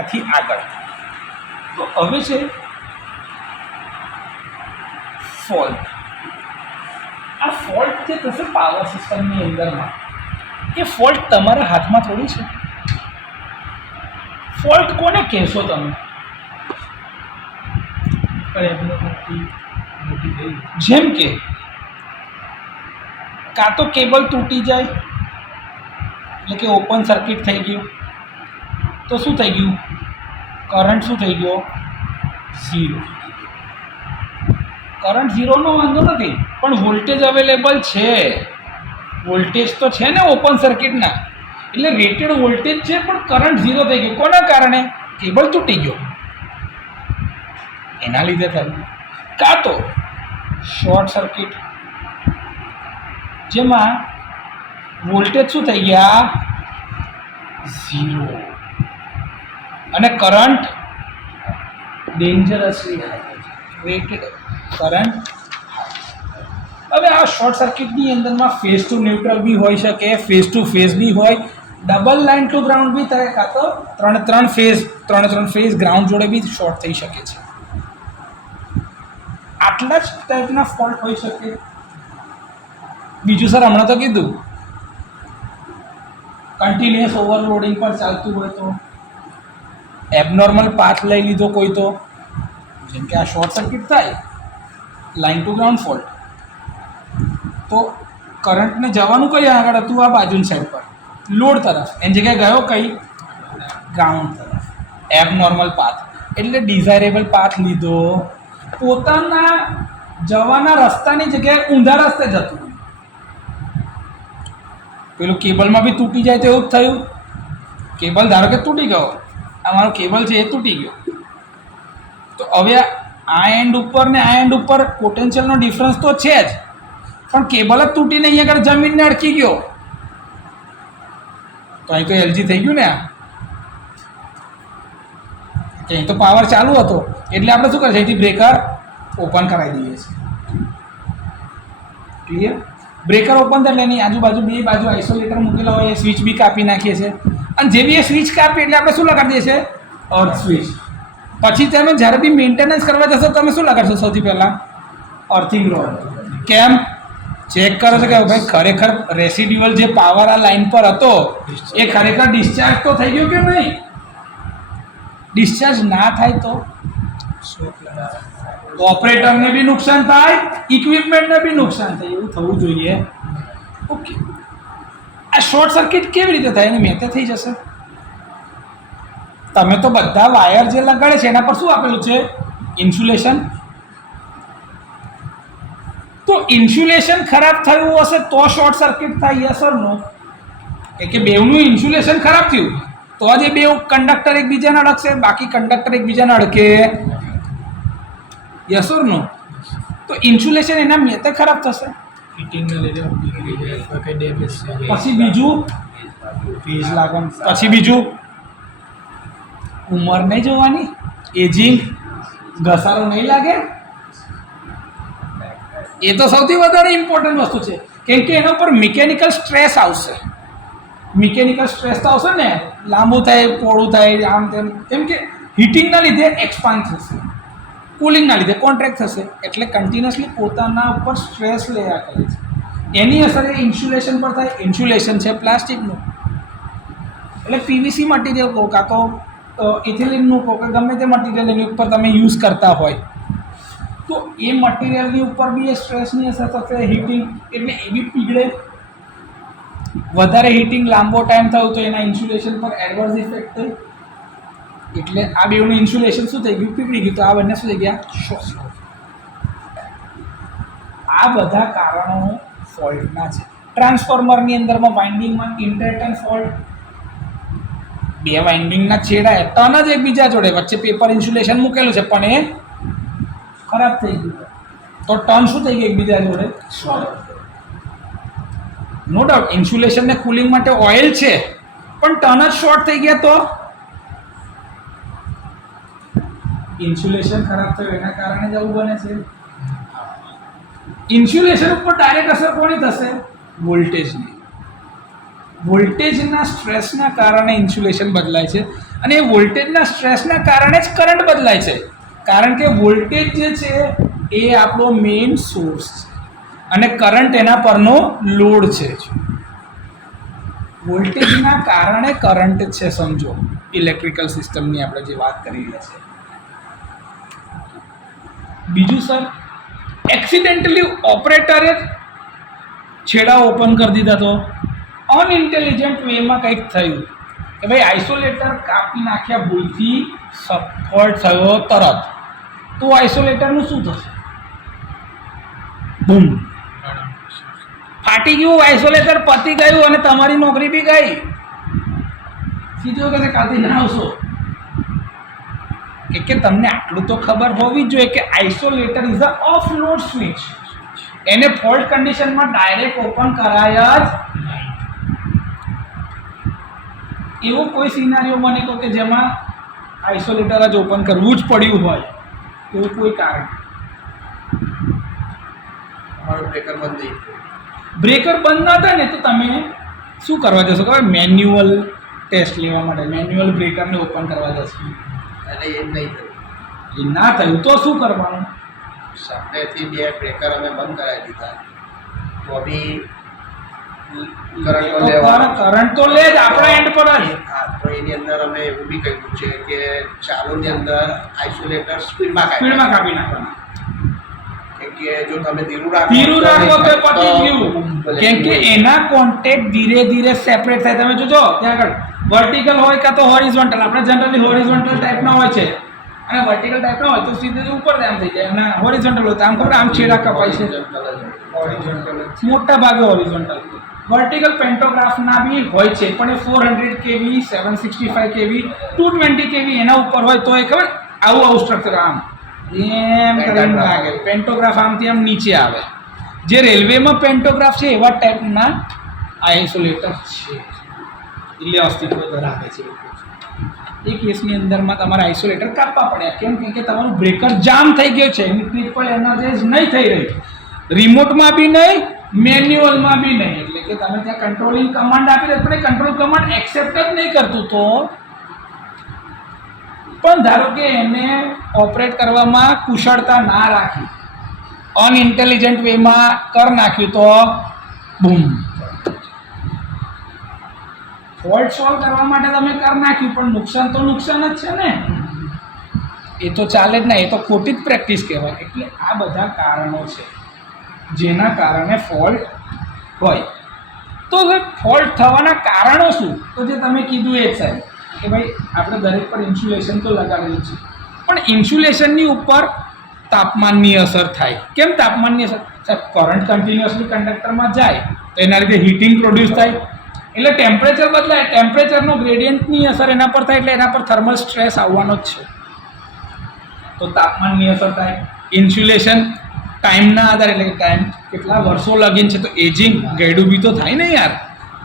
આથી આગળ તો હવે છે ફોલ્ટ. આ ફોલ્ટ જે થશે પાવર સિસ્ટમની અંદરમાં એ ફોલ્ટ તમારા હાથમાં થોડી છે. ફોલ્ટ કોને કહેશો તમે? જેમ કે કાં તો કેબલ તૂટી જાય એટલે કે ઓપન સર્કિટ થઈ ગયું તો શું થઈ ગયું? કરંટ શું થઈ ગયો? ઝીરો. કરંટ ઝીરોનો વાંધો નથી, પણ વોલ્ટેજ અવેલેબલ છે. વોલ્ટેજ તો છે ને ઓપન સર્કિટના, એટલે રેટેડ વોલ્ટેજ છે, પણ કરંટ ઝીરો થઈ ગયો. કોના કારણે? કેબલ તૂટી ગયો એના લીધે થયું. કાં તો શોર્ટ સર્કિટ, જેમાં વોલ્ટેજ શું થઈ ગયા? ઝીરો, અને કરંટ ડેન્જરસલી હાઈ, રેટેડ કરંટ. હવે આ શોર્ટ સર્કિટની અંદરમાં ફેઝ ટુ ન્યુટ્રલ બી હોઈ શકે, ફેઝ ટુ ફેઝ બી હોય, ડબલ લાઇન ટુ ગ્રાઉન્ડ બી થાય, કાં તો ત્રણ ફેઝ ગ્રાઉન્ડ જોડે બી શોર્ટ થઈ શકે છે. આટલા જ ટાઈપના ફોલ્ટ હોઈ શકે. બીજું સર હમણાં તો કીધું કન્ટિન્યુઅસ ઓવરલોડિંગ પર ચાલતું હોય તો, એબનોર્મલ પાથ લઈ લીધો કોઈ તો, જેમ કે આ શોર્ટ સર્કિટ થાય, લાઇન ટુ ગ્રાઉન્ડ ફોલ્ટ, તો કરંટને જવાનું કઈ આગળ હતું? આ બાજુની સાઈડ પર લોડ તરફ, એની જગ્યાએ ગયો કઈ? ગ્રાઉન્ડ તરફ. એબનોર્મલ પાથ એટલે ડિઝાયરેબલ પાથ લીધો, પોતાના જવાના રસ્તાની જગ્યાએ ઊંધા રસ્તે જતું. પેલું કેબલમાં બી તૂટી જાય તો એવું જ થયું. કેબલ ધારો કે તૂટી ગયો, અમારો કેબલ છે એ તૂટી ગયો, તો હવે આ એન્ડ ઉપર ને આ એન્ડ ઉપર પોટેન્શિયલનો ડિફરન્સ તો છે જ, પણ કેબલ જ તૂટીને અહીંયા આગળ જમીનને અડકી ગયો, તો અહીં તો એલજી થઈ ગયું ને. આ અહીં તો પાવર ચાલુ હતો, એટલે આપણે શું કરીએ? અહીંથી બ્રેકર ઓપન કરાવી દઈએ છીએ. ક્લિયર? બ્રેકર ઓપન થાય એટલે એની આજુબાજુ બે બાજુ આઇસોલેટર મૂકેલા હોય, એ સ્વિચ બી કાપી નાખીએ છીએ. અને જે બી એ સ્વિચ કાપી એટલે આપણે શું લગાડી દઈએ છીએ? અર્થ સ્વિચ. પછી તમે જ્યારે બી મેન્ટેનન્સ કરવા જશો તમે શું લગાડશો? સૌથી પહેલાં અર્થિંગ રોડ. કેમ? ચેક કરો છો કે ભાઈ ખરેખર રેસિડ્યુઅલ જે પાવર આ લાઇન પર હતો એ ખરેખર ડિસ્ચાર્જ તો થઈ ગયો કે નહીં? ડિસ્ચાર્જ ના થાય તો ઓપરેટરને બી નુકસાન થાય, ઇક્વિપમેન્ટને બી નુકસાન થાય. એવું થવું જોઈએ. ઓકે, આ શોર્ટ સર્કિટ કેવી રીતે થાય? એની મેથડ થઈ જશે. તમે તો બધા વાયર જે લગાડે છે એના પર શું આપેલું છે? ઇન્સ્યુલેશન. તો ઇન્સ્યુલેશન ખરાબ થયું હશે તો શોર્ટ સર્કિટ થાય? યસ ઓર નો? કે બેવનું ઇન્સ્યુલેશન ખરાબ થયું તો જ એ બે કંડક્ટર એકબીજાને અડકશે, બાકી કંડક્ટર એકબીજાને અડકે? યસ ઓર નો? તો ઇન્સ્યુલેશન એના મેથડ ખરાબ થશે. પછી બીજું ફીઝ લાગવાનું, પછી બીજું ઉંમર નહીં જોવાની, એજિંગ, ઘસારો નહીં લાગે. એ તો સૌથી વધારે ઇમ્પોર્ટન્ટ વસ્તુ છે, કેમ કે એના ઉપર મિકેનિકલ સ્ટ્રેસ આવશે. મિકેનિકલ સ્ટ્રેસ તો આવશે ને, લાંબુ થાય, પોળું થાય, આમ તેમ. કેમ કે હીટિંગના લીધે એક્સપાન્ડ થશે, કુલિંગના લીધે કોન્ટ્રેક્ટ થશે, એટલે કન્ટિન્યુઅસલી પોતાના ઉપર સ્ટ્રેસ લેવા કરે છે. એની અસર એ ઇન્સ્યુલેશન પર થાય. ઇન્સ્યુલેશન છે પ્લાસ્ટિકનું, એટલે પીવીસી મટીરિયલ કહો, કાં તો ઇથિલિનનું કહો, કે ગમે તે મટીરિયલ એની ઉપર તમે યુઝ કરતા હોય, તો એ મટીરિયલની ઉપર બી એ સ્ટ્રેસની અસર થશે. હીટિંગ એટલે એ બી પીગળે. વધારે હીટિંગ લાંબો ટાઈમ થયું તો એના ઇન્સ્યુલેશન પર એડવર્સ ઇફેક્ટ થઈ, એટલે આ બેનું ઇન્સ્યુલેશન શું થઈ ગયું? પીગળી ગયું. તો આ બંને શું થઈ ગયા? શોર્ટ. આ બધા કારણો ફોલ્ટના છે. ટ્રાન્સફોર્મરની અંદરમાં વાઇન્ડિંગમાં ઇન્ટરટન ફોલ્ટ, બે વાઇન્ડિંગના છેડા ટન જ એકબીજા જોડે, વચ્ચે પેપર ઇન્સ્યુલેશન મૂકેલું છે પણ એ ખરાબ થઈ ગયું, તો ટર્ન શું થઈ ગઈ એકબીજા જોડે? શોર્ટ. નો ડાઉટ ઇન્સ્યુલેશન ને કુલિંગ માટે ઓઇલ છે, પણ ટર્ન જ શોર્ટ થઈ ગયા તો ઇન્સ્યુલેશન ખરાબ થયું, એના કારણે જ આવું બને છે. ઇન્સ્યુલેશન ઉપર ડાયરેક્ટ અસર કોની થશે? વોલ્ટેજની. વોલ્ટેજના સ્ટ્રેસના કારણે ઇન્સ્યુલેશન બદલાય છે. અને એ વોલ્ટેજના સ્ટ્રેસના કારણે જ કરંટ બદલાય છે, કારણ કે વોલ્ટેજ જે છે એ આપણો મેઇન સોર્સ છે અને કરંટ એના પરનો લોડ છે. વોલ્ટેજના કારણે કરંટ છે, સમજો ઇલેક્ટ્રિકલ સિસ્ટમની આપણે જે વાત કરી રહ્યા છીએ. બીજું સર, એક્સિડેન્ટલી ઓપરેટરે છેડા ઓપન કરી દીધા તો અનઇન્ટેલિજન્ટ વેમાં કંઈક થયું કે ભાઈ આઇસોલેટર કાપી નાખ્યા ભૂલથી, ફોલ્ટ થયો તરત, તો આઇસોલેટરનું શું થશે? બૂમ, ફાટી ગયું આઇસોલેટર, પતી ગયું અને તમારી નોકરી બી ગઈ. સીધું કે કાલથી ના આવશો કે તમને આટલું તો ખબર હોવી જ જોઈએ કે isolator is a off load switch. એને ફોલ્ટ કન્ડિશનમાં ડાયરેક્ટ ઓપન કરાય જ નહીં. એવો કોઈ સિનારીઓ મને કહો કે જેમાં આઇસોલેટર જ ઓપન કરવું જ પડ્યું હોય, એવું કોઈ કારણ? બ્રેકર બંધ ના થાય ને તો તમે શું કરવા જશો ખબર? મેન્યુઅલ ટેસ્ટ લેવા માટે મેન્યુઅલ બ્રેકરને ઓપન કરવા જશો. અને એ નહીં થયું. એ ના થયું તો શું કરવાનું? સામેથી 2 બ્રેકર અમે બંધ કરાવી દીધા, તો બી કરંટ તો લે જ આપણા એન્ડ પર જ. હા, તો એની અંદર અમે એવું બી કહ્યું છે કે ચાલુની અંદર આઇસોલેટર સ્પીડમાં કાપી નાખવાના. કે જો તમે ધીરું રાખો તો પતી ગયું, કેમ કે એના કોન્ટેક્ટ ધીરે ધીરે સેપરેટ થાય. તમે જોજો ત્યાં આગળ વર્ટિકલ હોય કાં તો હોરિઝોન્ટલ. આપણે જનરલી હોરિઝોન્ટલ ટાઈપના હોય છે અને વર્ટિકલ ટાઈપના હોય તો સીધું ઉપર આમ થઈ જાય, અને હોરિઝોન્ટલ હોય તો આમ ખબર આમ છેડા કપાય છે. મોટા ભાગે હોરિઝોન્ટલ. વર્ટિકલ પેન્ટોગ્રાફના બી હોય છે, પણ એ 400 kV, 765 kV, 220 kV એના ઉપર હોય તો એ ખબર આવું સ્ટ્રક્ચર આમ એમ કરીને લાગે. પેન્ટોગ્રાફ આમથી આમ નીચે આવે. જે રેલવેમાં પેન્ટોગ્રાફ છે એવા ટાઈપના આઇસોલેટર છે, એટલે અસ્તિત્વ ધરાવે છે. એ કેસની અંદરમાં તમારે આઇસોલેટર કાપવા પડ્યા. કેમ કે તમારું બ્રેકર જામ થઈ ગયું છે, એની ટ્રિપલ એનર્જાઇઝ નહીં થઈ રહી, રિમોટમાં બી નહીં, મેન્યુઅલમાં બી નહીં. એટલે કે તમે ત્યાં કંટ્રોલિંગ કમાન્ડ આપી દે, પણ કંટ્રોલ કમાન્ડ એક્સેપ્ટ જ નહીં કરતું. તો પણ ધારો કે એને ઓપરેટ કરવામાં કુશળતા ના રાખી, અનઇન્ટેલિજન્ટ વેમાં કરી નાખ્યું તો બૂમ. ફોલ્ટ સોલ્વ કરવા માટે તમે કરી નાખ્યું, પણ નુકસાન તો નુકસાન જ છે ને. એ તો ચાલે જ નહીં, એ તો ખોટી જ પ્રેક્ટિસ કહેવાય. એટલે આ બધા કારણો છે જેના કારણે ફોલ્ટ હોય. તો ફોલ્ટ થવાના કારણો શું? તો જે તમે કીધું એ જ સાહેબ કે ભાઈ આપણે દરેક પર ઇન્સ્યુલેશન તો લગાવેલું છે, પણ ઇન્સ્યુલેશનની ઉપર તાપમાનની અસર થાય. કેમ તાપમાનની અસર? સાહેબ કરંટ કન્ટિન્યુઅસલી કંડક્ટરમાં જાય તો એના લીધે હીટિંગ પ્રોડ્યુસ થાય, એટલે ટેમ્પરેચર બદલાય. ટેમ્પરેચરનો ગ્રેડિયન્ટની અસર એના પર થાય, એટલે એના પર થર્મલ સ્ટ્રેસ આવવાનો જ છે. તો તાપમાનની અસર થાય. ઇન્સ્યુલેશન ટાઈમના આધારે, એટલે કે ટાઈમ કેટલા વર્ષો લગીન છે તો એજિંગ ગયડું બી તો થાય ને યાર.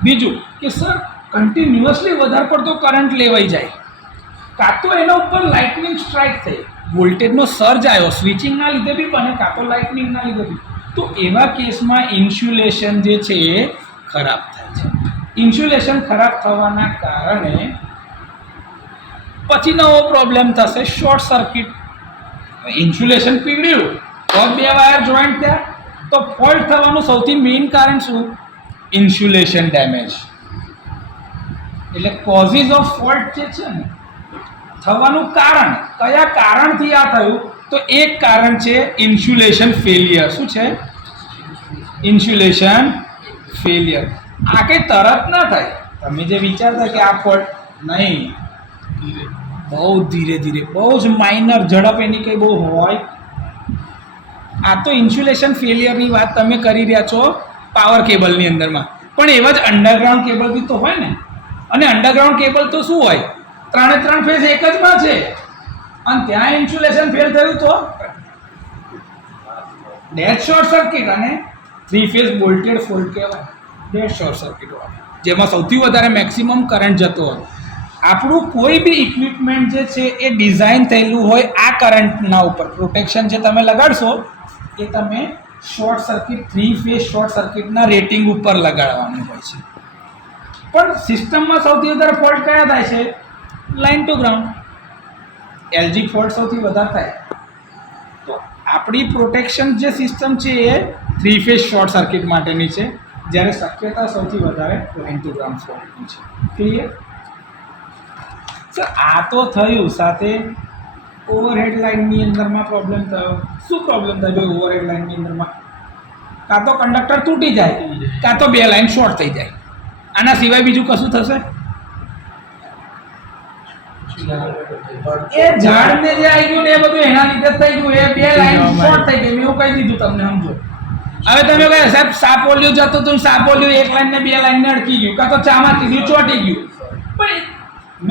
બીજું કે સર કન્ટિન્યુઅસલી વધારે પડતો કરંટ લેવાઈ જાય, કાં તો એના ઉપર લાઇટનિંગ સ્ટ્રાઇક થઈ, વોલ્ટેજનો સર્જ આવ્યો, સ્વિચિંગના લીધે બી બને, કાં તો લાઇટનિંગના લીધે બી. તો એવા કેસમાં ઇન્સ્યુલેશન જે છે એ ખરાબ થાય છે. ઇન્સ્યુલેશન ખરાબ થવાના કારણે પછી નવો પ્રોબ્લેમ થશે, શોર્ટ સર્કિટ. ઇન્સ્યુલેશન પીગળ્યું તો 2 વાયર જોઈન્ટ થયા, તો ફોલ્ટ થવાનું સૌથી મેઇન કારણ શું? Insulation damage. એટલે કોઝિસ ઓફ ફોલ્ટ જે છે ને, થવાનું કારણ, કયા કારણથી આ થયું? તો એક કારણ છે ઇન્સ્યુલેશન ફેલિયર. શું છે? Insulation failure. આ કંઈ તરત ના થાય. તમે જે વિચારતા કે આ ફોલ્ટ નહીં, બહુ ધીરે ધીરે, બહુ જ માઇનર, ઝડપ એની કંઈ બહુ હોય. આ તો ઇન્સ્યુલેશન ફેલિયરની વાત તમે કરી રહ્યા છો પાવર કેબલની અંદરમાં, પણ એવા જ અંડરગ્રાઉન્ડ કેબલ બી તો હોય ને. અને અંડરગ્રાઉન્ડ કેબલ તો શું હોય? 3 ફેઝ એક જ માં છે, અને ત્યાં ઇન્સ્યુલેશન ફેલ થયું તો ડેડ શોર્ટ સર્કિટ. અને 3 ફેઝ બોલ્ટેડ ફોલ્ટ કહેવાય ડેડ શોર્ટ સર્કિટ હોય, જેમાં સૌથી વધારે મેક્સિમમ કરંટ જતો હોય. આપણું કોઈ બી ઇક્વિપમેન્ટ જે છે એ ડિઝાઇન થયેલું હોય આ કરંટના ઉપર. પ્રોટેક્શન જે તમે લગાડશો એ તમે શોર્ટ સર્કિટ, 3 ફેઝ શોર્ટ સર્કિટના રેટિંગ ઉપર લગાડવાનું હોય છે. પણ સિસ્ટમમાં સૌથી વધારે ફોલ્ટ કયા થાય છે? Line to ground. LG fault સૌથી વધારે થાય. તો આપણી પ્રોટેક્શન જે સિસ્ટમ છે એ 3 ફેઝ શોર્ટ સર્કિટ માટેની છે, જ્યારે શક્યતા સૌથી વધારે લાઇન ટુ ગ્રાઉન્ડ ફોલ્ટની છે. ક્લિયર? સર આ તો થયું, સાથે ઓવરહેડ લાઇનની અંદરમાં પ્રોબ્લેમ થયો. શું પ્રોબ્લેમ થાય ભાઈ ઓવરહેડ લાઇનની અંદરમાં? કાં તો કંડક્ટર તૂટી જાય, કાં તો 2 લાઇન શોર્ટ થઈ જાય. આના સિવાય બીજું કશું થશે? એ ઝાડને જે આવી ગયું ને એ બધું એના લીધે જ થઈ ગયું. એ 2 લાઇન શોર્ટ થઈ ગઈ. મેં એવું કહી દીધું તમને, સમજો. હવે તમે કહે સાહેબ સાપોલિયું જતો તો સાપોલિયું 1 લાઇન ને 2 લાઇન ને અડકી ગયું, કાં તો ચામાં કીધું ચોટી ગયું. પણ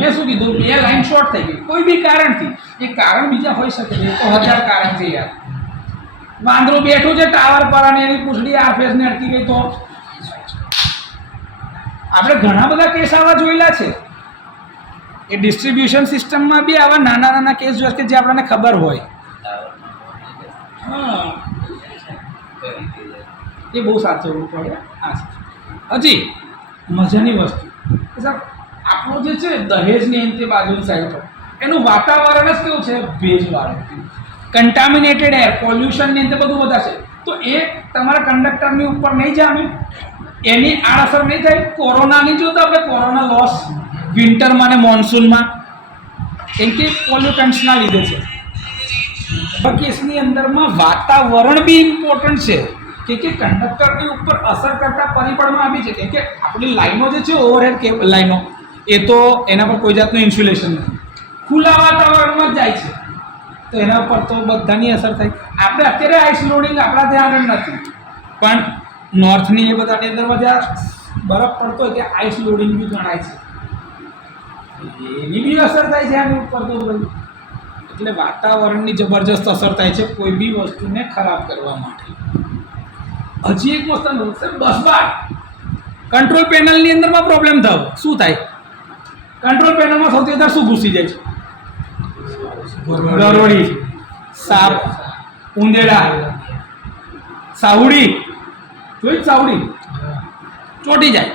મેં શું કીધું, 2 લાઇન શોર્ટ થઈ ગઈ કોઈ બી કારણથી. એ કારણ બીજા હોઈ શકે છે, એ તો 1000 કારણ છે યાર. વાંદરું બેઠું છે ટાવર પર અને એની પૂંછડી આ ફેઝ ને અટકી ગઈ તો આપણે ઘણા બધા કેસ આવા જોયેલા છે. એ ડિસ્ટ્રીબ્યુશન સિસ્ટમમાં બી આવા નાના નાના કેસ જોયા કે જે આપણને ખબર હોય. હા, એ બહુ સાચવવું પડે. હા, હજી મજાની વસ્તુ સાહેબ, આપણું જે છે દહેજની અંતે બાજુની સાઈડ પર એનું વાતાવરણ જ કેવું છે? ભેજવાળું, કન્ટામિનેટેડ એર, પોલ્યુશનની અંતે બધું બધા છે. તો એ તમારા કંડક્ટરની ઉપર નહીં જામે, એની આડઅસર નહીં થાય. કોરોનાની જો તો આપણે કોરોના લોસ વિન્ટરમાં ને મોન્સૂનમાં, કેમ કે પોલ્યુટન્ટ્સના લીધે છે. કેસની અંદરમાં વાતાવરણ બી ઇમ્પોર્ટન્ટ છે કે કંડક્ટરની ઉપર અસર કરતા પરિબળમાં આવી છે. કેમ કે આપણી લાઈનો જે છે ઓવરહેડ લાઈનો, એ તો એના પર કોઈ જાતનું ઇન્સ્યુલેશન નથી, ખુલ્લા વાતાવરણમાં જ જાય છે. તો એના પર તો બધાની અસર થાય. આપણે અત્યારે આઈસ લોડિંગ આપણા ત્યાં આગળ નથી, પણ નોર્થની એ બધાની અંદરમાં જ્યાં બરફ પડતો હોય ત્યાં આઈસ લોડિંગ બી ગણાય છે. એની બી અસર થાય છે આની ઉપર તો ભાઈ. એટલે વાતાવરણની જબરજસ્ત અસર થાય છે કોઈ બી વસ્તુને ખરાબ કરવા માટે. હજી એક વસ્તુ છે બસ બાર કંટ્રોલ પેનલની અંદરમાં પ્રોબ્લેમ થયો. શું થાય? કંટ્રોલ પેનલમાં સૌથી વધારે શું ઘૂસી જાય છે? ગરોળી, સાપ, ઉંદેડા, સાહુડી. જોઈ સાહુડી ચોટી જાય,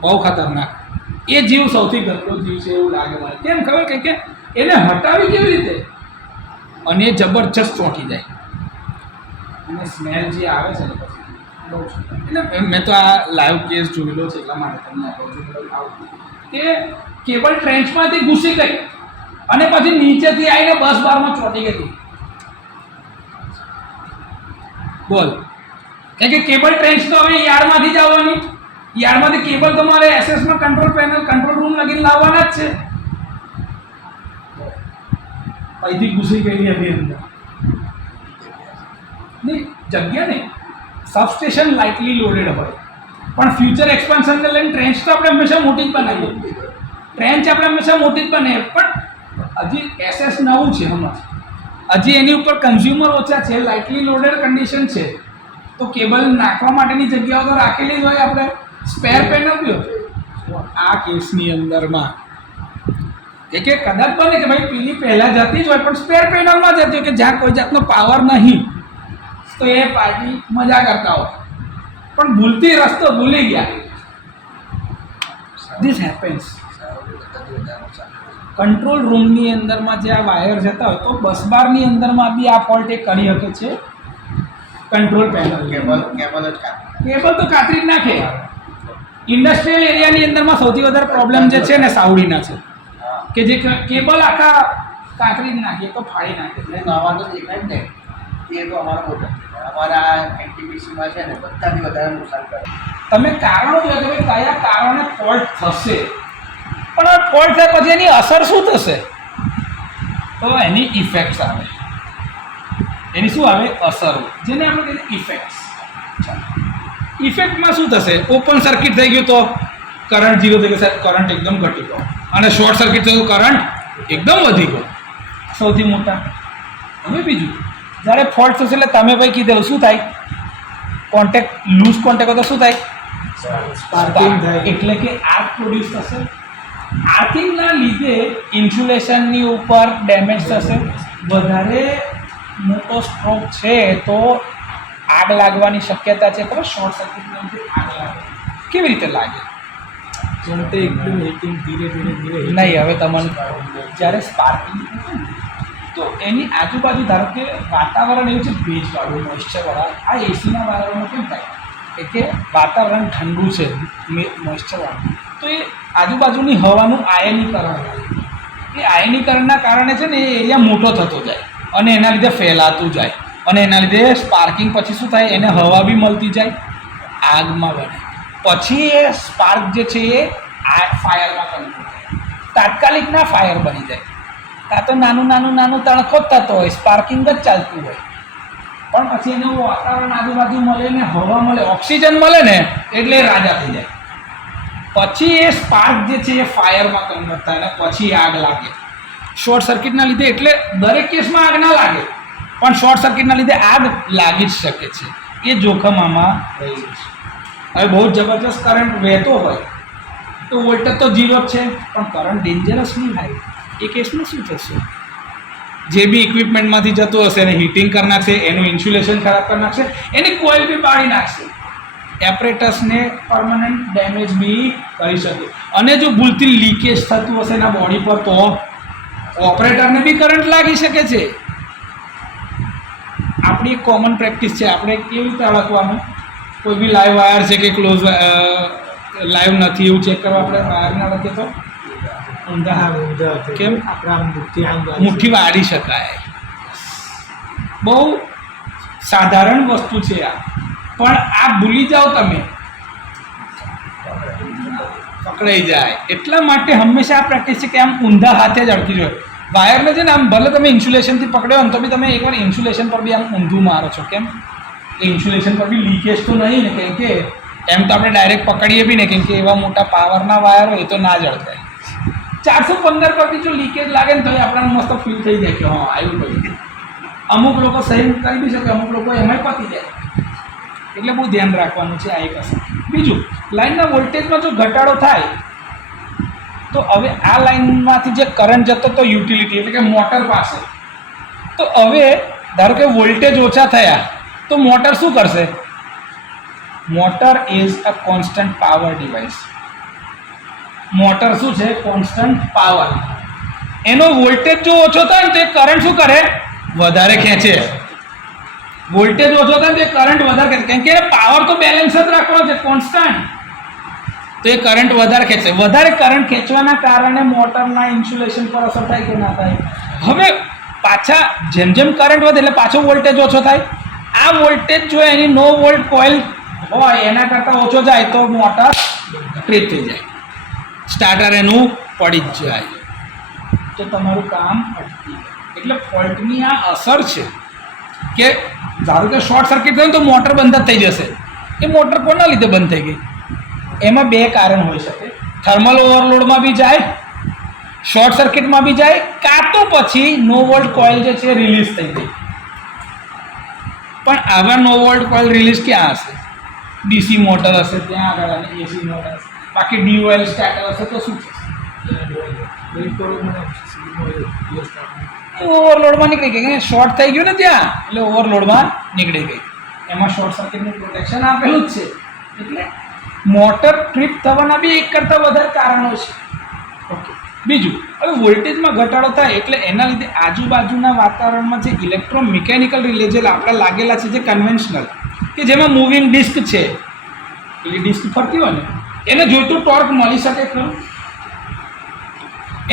બહુ ખતરનાક. એ જીવ સૌથી ગંદો જીવ છે એવું લાગે મને. કેમ ખબર? કે એને હટાવી કેવી રીતે? અને એ જબરજસ્ત ચોંટી જાય અને સ્મેલ જે આવે છે ને પછી બહુ. એટલે મેં તો આ લાઈવ કેસ જોયેલો છે એટલા માટે તમને કહું છું કે કેબલ ટ્રેન્ચમાંથી ઘૂસી ગઈ અને પછી નીચેથી આવીને બસ બારમાં ચોંટી ગઈ. બોલ, કારણ કે કેબલ ટ્રેન્ચ તો હવે યાર્ડમાંથી જ આવવાની. યાર્ડમાંથી કેબલ તમારે એસએસમાં કંટ્રોલ પેનલ કંટ્રોલ રૂમ લગીને લાવવાના જ છે. અહીંથી ઘૂસી ગયેલી હતી અંદર. નહીં જગ્યા નહીં, સબસ્ટેશન લાઇટલી લોડેડ હોય, પણ ફ્યુચર એક્સપાન્શનને લઈને ટ્રેન્ચ તો આપણે હંમેશા મોટી જ બનાવીએ. ટ્રેન્ચ આપણે હંમેશા મોટી જ બનાવીએ, પણ હજી એસએસ નવું છે હમણાં, હજી એની ઉપર કન્ઝ્યુમર ઓછા છે, લાઇટલી લોડેડ કન્ડિશન છે. તો કેબલ નાખવા માટેની જગ્યાઓ તો રાખેલી જ હોય. આપણે સ્પેર પેનલ બી હોય. આ કેસની અંદરમાં કે કદાચ બને કે ભાઈ પેલી પહેલાં જતી જ હોય પણ સ્પેર પેનલમાં જતી હોય કે જ્યાં કોઈ જાતનો પાવર નહીં, તો એ પાર્ટી મજા કરતા હોય પણ ભૂલથી રસ્તો ભૂલી ગયા. This happens. કંટ્રોલ રૂમની અંદરમાં જે આ વાયર જતા હોય તો બસ બારની અંદરમાં બી આ ફોલ્ટ એ કરી શકે છે. કંટ્રોલ પેનલ કેબલ તો કાતરી જ નાખે. ઇન્ડસ્ટ્રીયલ એરિયાની અંદરમાં સૌથી વધારે પ્રોબ્લેમ જે છે ને સાવડીના છે કે જે કેબલ આખા કાતરી જ નાખે, તો ફાડી નાખે. નવા તો દેખાય જ નહીં. એ તો અમારા મોટા અમારા એનટીપીસીમાં છે ને બધાથી વધારે નુકસાન કરે. તમે કારણો જો કે ભાઈ કયા કારણે ફોલ્ટ થશે, પણ આ ફોલ્ટ થાય પછી એની અસર શું થશે? તો એની ઇફેક્ટ્સ આવે. એની શું આવે? અસર, જેને આપણે કહીએ ઇફેક્ટ્સ. ઇફેક્ટમાં શું થશે? ઓપન સર્કિટ થઈ ગયું તો કરંટ 0 થઈ ગયો, સાહેબ કરંટ એકદમ ઘટી ગયો. અને શોર્ટ સર્કિટ થયું કરંટ એકદમ વધી ગયો, સૌથી મોટા. હવે બીજું, જ્યારે ફોલ્ટ થશે એટલે તમે ભાઈ કીધેલું શું થાય? કોન્ટેક્ટ, લૂઝ કોન્ટેક્ટ હોય તો શું થાય? સ્પાર્કિંગ થાય. એટલે કે આર્ક પ્રોડ્યુસ થશે. આર્કિંગના લીધે ઇન્સ્યુલેશનની ઉપર ડેમેજ થશે. વધારે મોટો સ્ટ્રોક છે તો આગ લાગવાની શક્યતા છે. ખબર? શોર્ટ સર્કિટની અંદર આગ લાગે. કેવી રીતે લાગે? ચમતે એકદમ હીટિંગ ધીરે ધીરે નહીં, હવે તમને જ્યારે સ્પાર્કિંગ તો એની આજુબાજુ ધારો કે વાતાવરણ એવું છે ભેજવાળું, મોઇશ્ચરવાળા. આ એસીના વાતાવરણમાં કેમ થાય કે વાતાવરણ ઠંડુ છે, મોઇશ્ચરવાળું, તો એ આજુબાજુની હવાનું આયનીકરણ થાય. એ આયનીકરણના કારણે છે ને એ એરિયા મોટો થતો જાય અને એના લીધે ફેલાતું જાય અને એના લીધે સ્પાર્કિંગ પછી શું થાય, એને હવા બી મળતી જાય, આગમાં બને. પછી એ સ્પાર્ક જે છે એ ફાયરમાં કન્વર્ટ થાય. તાત્કાલિકના ફાયર બની જાય. કાં તો નાનું નાનું નાનું તણખો જ થતો હોય, સ્પાર્કિંગ જ ચાલતું હોય, પણ પછી એનું વાતાવરણ આજુબાજુ મળે ને હવા મળે, ઓક્સિજન મળે ને એટલે રાજા થઈ જાય. પછી એ સ્પાર્ક જે છે એ ફાયરમાં કન્વર્ટ થાય અને પછી આગ લાગે. શોર્ટ સર્કિટના લીધે, એટલે દરેક કેસમાં આગ ના લાગે, પણ શોર્ટ સર્કિટના લીધે આગ લાગી જ શકે છે. એ જોખમ આમાં રહેલું છે. હવે બહુ જબરજસ્ત કરંટ વહેતો હોય તો વોલ્ટેજ તો 0 જ છે, પણ કરંટ ડેન્જરસ નહીં થાય. એ કેસમાં શું થશે? જે બી ઇક્વિપમેન્ટમાંથી જતો હશે એને હીટિંગ કરી નાખશે, એનું ઇન્સ્યુલેશન ખરાબ કરી નાખશે, એની કોઇલ બી બાળી નાખશે, એપરેટસને પરમનન્ટ ડેમેજ બી કરી શકે. અને જો ભૂલથી લીકેજ થતું હશે એના બોડી પર તો ઓપરેટરને બી કરંટ લાગી શકે છે. આપણી એક કોમન પ્રેક્ટિસ છે, આપણે કેવી રીતે અળકવાનું, કોઈ બી લાઈવ વાયર છે કે ક્લોઝ લાઈવ નથી એવું ચેક કરવા આપણે વાયરના વચ્ચે તો ઊંધા કેમ મુઠ્ઠી વાળી શકાય. બહુ સાધારણ વસ્તુ છે આ, પણ આ ભૂલી જાઓ તમે પકડાઈ જાય. એટલા માટે હંમેશા આ પ્રેક્ટિસ છે કે આમ ઊંધા હાથે જ અડકી જોઈએ. વાયરને છે ને આમ ભલે તમે ઇન્સ્યુલેશનથી પકડ્યો ને તો બી તમે એકવાર ઇન્સ્યુલેશન પર બી આમ ઊંધું મારો છો. કેમ? એ ઇન્સ્યુલેશન પર બી લીકેજ તો નહીં ને, કેમ કે એમ તો આપણે ડાયરેક્ટ પકડીએ બી ને, કેમ કે એવા મોટા પાવરના વાયર હોય તો ના જ અડકાય. 415 પરથી જો લીકેજ લાગે ને તો એ આપણને મસ્ત ફીલ થઈ જાય કે હા આવ્યું ભાઈ. અમુક લોકો સહી કરી બી શકે, અમુક લોકો એમાંય પતી જાય. એટલે બહુ ધ્યાન રાખવાનું છે આ એક અસર. બીજું, લાઇનના વોલ્ટેજમાં જો ઘટાડો થાય તો હવે આ લાઇનમાંથી જે કરંટ જતો તો યુટિલિટી એટલે કે મોટર પાસે, તો હવે ધારો કે વોલ્ટેજ ઓછા થયા તો મોટર શું કરશે? Motor is a constant power device. Motor શું છે? Constant power. એનો વોલ્ટેજ જો ઓછો થાય ને તો એ કરંટ શું કરે? વધારે ખેંચે. વોલ્ટેજ ઓછો થાય ને તો એ કરંટ વધારે ખેંચે, કેમ કે પાવર તો બેલેન્સ જ રાખવાનો છે, કોન્સ્ટન્ટ. તો એ કરંટ વધારે ખેંચે. વધારે કરંટ ખેંચવાના કારણે મોટરના ઇન્સ્યુલેશન પર અસર થાય કે ના થાય? હવે પાછા જેમ જેમ કરંટ વધે એટલે પાછો વોલ્ટેજ ઓછો થાય. આ વોલ્ટેજ જો એની નો વોલ્ટ કોઇલ હોય એના કરતાં ઓછો જાય તો મોટર ટ્રીપ થઈ જાય, સ્ટાર્ટર એનું પડી જ જાય, તો તમારું કામ અટકી જાય. એટલે ફોલ્ટની આ અસર છે કે ધારો કે શોર્ટ સર્કિટ થયું તો મોટર બંધ જ થઈ જશે. એ મોટર કોના લીધે બંધ થઈ ગઈ? એમાં બે કારણ હોઈ શકે. થર્મલ ઓવરલોડમાં બી જાય, શોર્ટ સર્કિટમાં બી જાય, કાં તો પછી નો વોલ્ટ કોઇલ જે છે રિલીઝ થઈ ગઈ. પણ આવા નો વોલ્ટ કોઇલ રિલીઝ ક્યાં હશે? ડીસી મોટર હશે ત્યાં આગળ અને એસી મોટર હશે. બાકી DOL સ્ટાર્ટર હશે તો શું થશે? ઓવરલોડમાં નીકળી ગઈ, શોર્ટ થઈ ગયું ને ત્યાં, એટલે ઓવરલોડમાં નીકળી ગઈ. એમાં શોર્ટ સર્કિટનું પ્રોટેક્શન આપેલું જ છે. એટલે મોટર ટ્રીપ થવાના બી એક કરતાં વધારે કારણો છે. ઓકે. બીજું, હવે વોલ્ટેજમાં ઘટાડો થાય એટલે એના લીધે આજુબાજુના વાતાવરણમાં જે ઇલેક્ટ્રોમિકેનિકલ રિલે જે આપણા લાગેલા છે, જે કન્વેન્શનલ, કે જેમાં મૂવિંગ ડિસ્ક છે, એટલે ડિસ્ક ફરતી હોય ને એને જોઈતું ટોર્ક મળી શકે ખરું?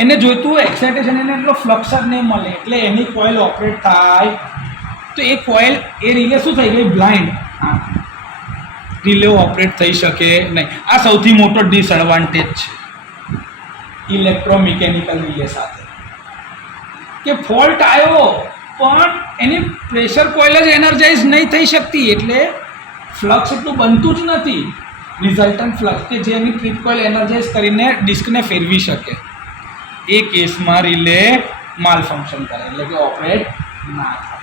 એને જોઈતું એક્સાઇટેશન, એને એટલો ફ્લક્સ જ નહીં મળે, એટલે એની કોઇલ ઓપરેટ થાય તો એ કોઇલ એ રિલે શું થઈ ગઈ? બ્લાઇન્ડ. રિલે ઓપરેટ થઈ શકે નહીં. આ સૌથી મોટો ડિસએડવાન્ટેજ છે ઇલેક્ટ્રોમિકેનિકલ રિલે સાથે, કે ફોલ્ટ આવ્યો પણ એની પ્રેશર કોઇલ જ એનર્જાઇઝ નહીં થઈ શકતી, એટલે ફ્લક્સ એટલું બનતું જ નથી, રિઝલ્ટન્ટ ફ્લક્સ કે જે એની ટ્રીપ કોઇલ એનર્જાઇઝ કરીને ડિસ્કને ફેરવી શકે. એ કેસમાં રિલે માલ ફંક્શન કરે, એટલે કે ઓપરેટ ના થાય.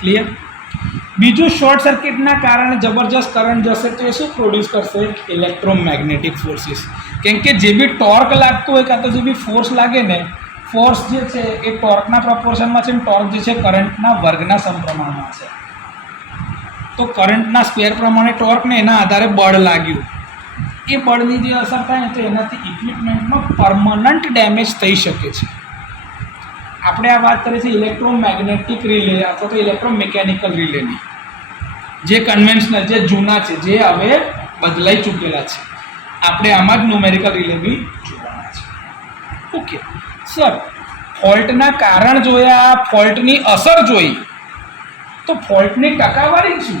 ક્લિયર? બીજું, શોર્ટ સર્કિટના કારણે જબરજસ્ત કરંટ જશે તો એ શું પ્રોડ્યુસ કરશે? Electromagnetic forces. કેમ કે જે બી ટોર્ક લાગતું હોય કાં તો જે બી ફોર્સ લાગે ને, ફોર્સ જે છે એ ટોર્કના પ્રપોર્શનમાં છે, ટોર્ક જે છે કરંટના વર્ગના સમપ્રમાણમાં છે. તો કરંટના સ્ક્વેર પ્રમાણે ટોર્કને એના આધારે બળ લાગ્યું, એ બળની જે અસર થાય ને તો એનાથી ઇક્વિપમેન્ટમાં પરમનન્ટ ડેમેજ થઈ શકે છે. આપણે આ વાત કરીએ છીએ ઇલેક્ટ્રોમેગ્નેટિક રિલે અથવા તો ઇલેક્ટ્રોમિકેનિકલ રિલેની, જે કન્વેન્શનલ, જે જૂના છે, જે હવે બદલાઈ ચૂકેલા છે. આપણે આમાં જ ન્યુમેરિકલ રિલે બી જોવાના છે. ઓકે સર, ફોલ્ટના કારણ જોયા, ફોલ્ટની અસર જોઈ, તો ફોલ્ટની ટકાવારી શું?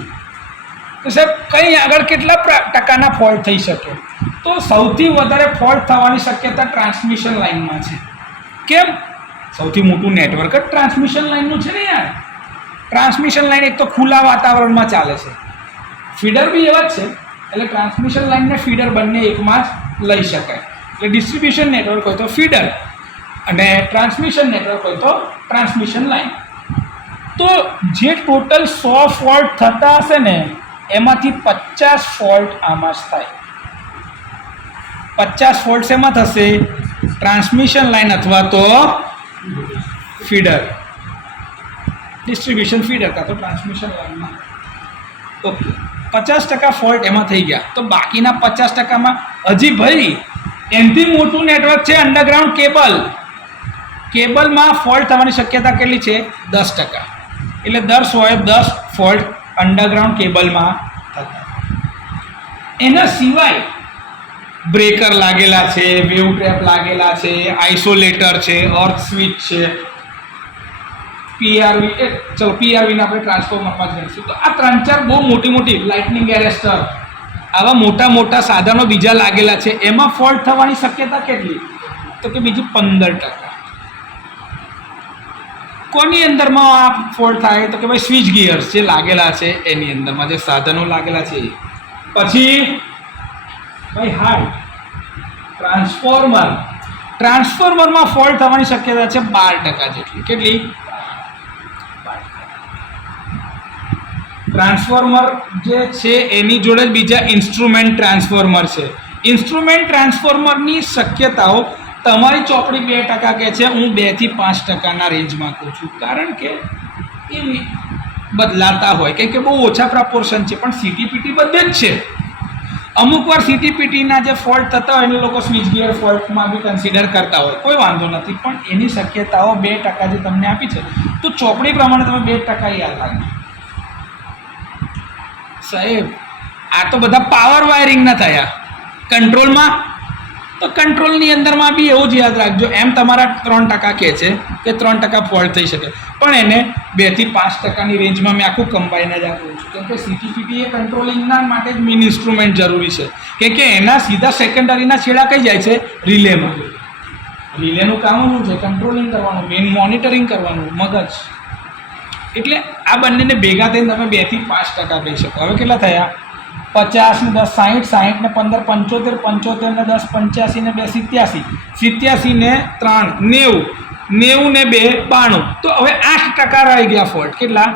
તો સાહેબ કંઈ આગળ કેટલા ટકાના ફોલ્ટ થઈ શકે? તો સૌથી વધારે ફોલ્ટ થવાની શક્યતા ટ્રાન્સમિશન લાઇનમાં છે. કેમ? સૌથી મોટું નેટવર્ક જ ટ્રાન્સમિશન લાઇનનું છે ને યાર. ટ્રાન્સમિશન લાઇન એક તો ખુલ્લા વાતાવરણમાં ચાલે છે, ફીડર બી એવા જ છે, એટલે ટ્રાન્સમિશન લાઇનને ફીડર બંને એકમાં જ લઈ શકાય. એટલે ડિસ્ટ્રીબ્યુશન નેટવર્ક હોય તો ફીડર અને ટ્રાન્સમિશન નેટવર્ક હોય તો ટ્રાન્સમિશન લાઇન. તો જે ટોટલ 100 ફોલ્ટ થતા હશે ને એમાંથી 50 ફોલ્ટ આમાં જ થાય. 50 ફોલ્ટ શેમાં થશે? ટ્રાન્સમિશન લાઇન અથવા તો ફીડર, ડિસ્ટ્રીબ્યુશન ફીડર કાં તો ટ્રાન્સમિશન લાઇનમાં. ઓકે, 50% ફોલ્ટ એમાં થઈ ગયા. તો બાકીના 50%માં હજી ભાઈ એનાથી મોટું નેટવર્ક છે અંડરગ્રાઉન્ડ કેબલ. કેબલમાં ફોલ્ટ થવાની શક્યતા કેટલી છે? 10%. એટલે દર 10 ફોલ્ટ અંડરગ્રાઉન્ડ કેબલમાં થતા. એના સિવાય બ્રેકર લાગેલા છે, વેવ ટ્રેપ લાગેલા છે, આઇસોલેટર છે, અર્થ સ્વિચ છે, પીઆરવીને આપણે ટ્રાન્સફોર્મરમાં જ ગણીશું. તો આ 3-4 બહુ મોટી લાઇટનિંગ એરેસ્ટર, આવા મોટા સાધનો બીજા લાગેલા છે. એમાં ફોલ્ટ થવાની શક્યતા કેટલી? તો કે બીજી 15%. કોની અંદરમાં આ ફોલ્ટ થાય? તો કે ભાઈ સ્વિચ ગિયર્સ જે લાગેલા છે એની અંદરમાં, જે સાધનો લાગેલા છે. પછી ભાઈ હાર્ડ ટ્રાન્સફોર્મરમાં ફોલ્ટ થવાની શક્યતા છે 12% જેટલી. કેટલી? ટ્રાન્સફોર્મર જે છે એની જોડે જ બીજા ઇન્સ્ટ્રુમેન્ટ ટ્રાન્સફોર્મર છે. ઇન્સ્ટ્રુમેન્ટ ટ્રાન્સફોર્મરની શક્યતાઓ તમારી ચોપડી 2% કહે છે, હું 2 થી 5%ના રેન્જમાં કહું છું. કારણ કે એ બદલાતા હોય, કેમ કે બહુ ઓછા પ્રપોર્શન છે, પણ સીટીપીટી બધે જ છે. અમુક વાર સીટીપીટીના જે ફોલ્ટ થતા હોય એને લોકો સ્વિચ ગિયર ફોલ્ટમાં બી કન્સિડર કરતા હોય, કોઈ વાંધો નથી. પણ એની શક્યતાઓ 2% જે તમને આપી છે, તો ચોપડી પ્રમાણે તમે 2% યાદ રાખજો. સાહેબ આ તો બધા પાવર વાયરિંગના થયા. કંટ્રોલમાં તો કંટ્રોલની અંદરમાં બી એવું જ યાદ રાખજો, એમ તમારા 3% કહે છે કે 3% ફોલ્ટ થઈ શકે, પણ એને 2 થી 5%ની રેન્જમાં મેં આખું કમ્બાઈન જ આપું છું. કેમ કે સીટીપીટી એ કંટ્રોલિંગના માટે જ મેઇન ઇન્સ્ટ્રુમેન્ટ જરૂરી છે, કેમ કે એના સીધા સેકન્ડરીના છેડા કઈ જાય છે? રિલેમાં. રિલેનું કામ શું છે? કંટ્રોલિંગ કરવાનું, મેઇન મોનિટરિંગ કરવાનું, મગજ. એટલે આ બંનેને ભેગા થઈને તમે 2 થી 5% કહી શકો. હવે કેટલા થયા? 50 ને 10 60, 60 ને 15 75, 75 ને 10 85 ને 2 87, 87 ને 3 90, 90 ને 2 92. તો હવે 8% રહી ગયા ફોલ્ટ. કેટલા?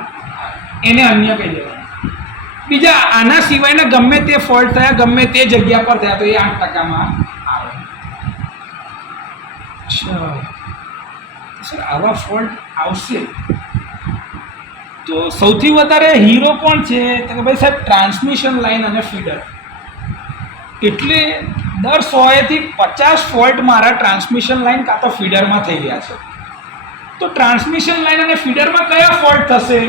એને અન્ય કહી દેવાના. બીજા આના સિવાયના ગમે તે ફોલ્ટ થયા, ગમે તે જગ્યા પર થયા, તો એ 8%માં આવે. અચ્છા સર, આવા ફોલ્ટ આવશે તો સૌથી વધારે હીરો કોણ છે? તો કે ભાઈ સાહેબ ટ્રાન્સમિશન લાઇન અને ફીડર. એટલે દર 100 થી 50 ફોલ્ટ મારા ટ્રાન્સમિશન લાઇન કાં તો ફીડરમાં થઈ ગયા છે. તો ટ્રાન્સમિશન લાઇન અને ફીડરમાં કયા ફોલ્ટ થશે?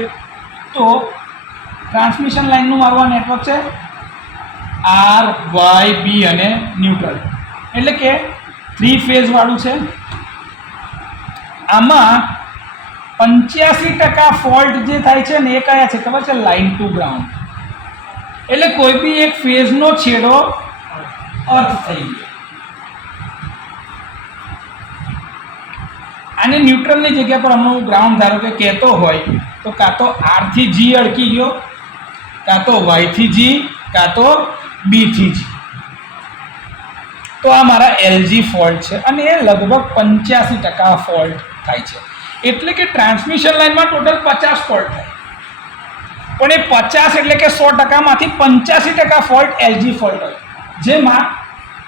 તો ટ્રાન્સમિશન લાઇનનું મારું આ નેટવર્ક છે R, Y, B અને ન્યુટ્રલ, એટલે કે 3 ફેઝ વાળું છે. આમાં 85% ફોલ્ટ જે થાય છે ને એ કયા છે ખબર છે? Line to ground. એટલે કોઈ બી એક ફેઝનો છેડો અર્થ થઈ ગયો. આને ન્યુટ્રલની જગ્યા પર હમણાં હું ગ્રાઉન્ડ ધારો કે કહેતો હોય તો કાં તો R થી G અડકી ગયો, કાં તો Y થી G, કાં તો B થી G. તો આ મારા LG ફોલ્ટ છે અને એ લગભગ 85% ફોલ્ટ થાય છે. એટલે કે ટ્રાન્સમિશન લાઇનમાં ટોટલ 50 ફોલ્ટ થાય, પણ એ 50 એટલે કે 100%માંથી 85% ફોલ્ટ LG ફોલ્ટ હોય, જેમાં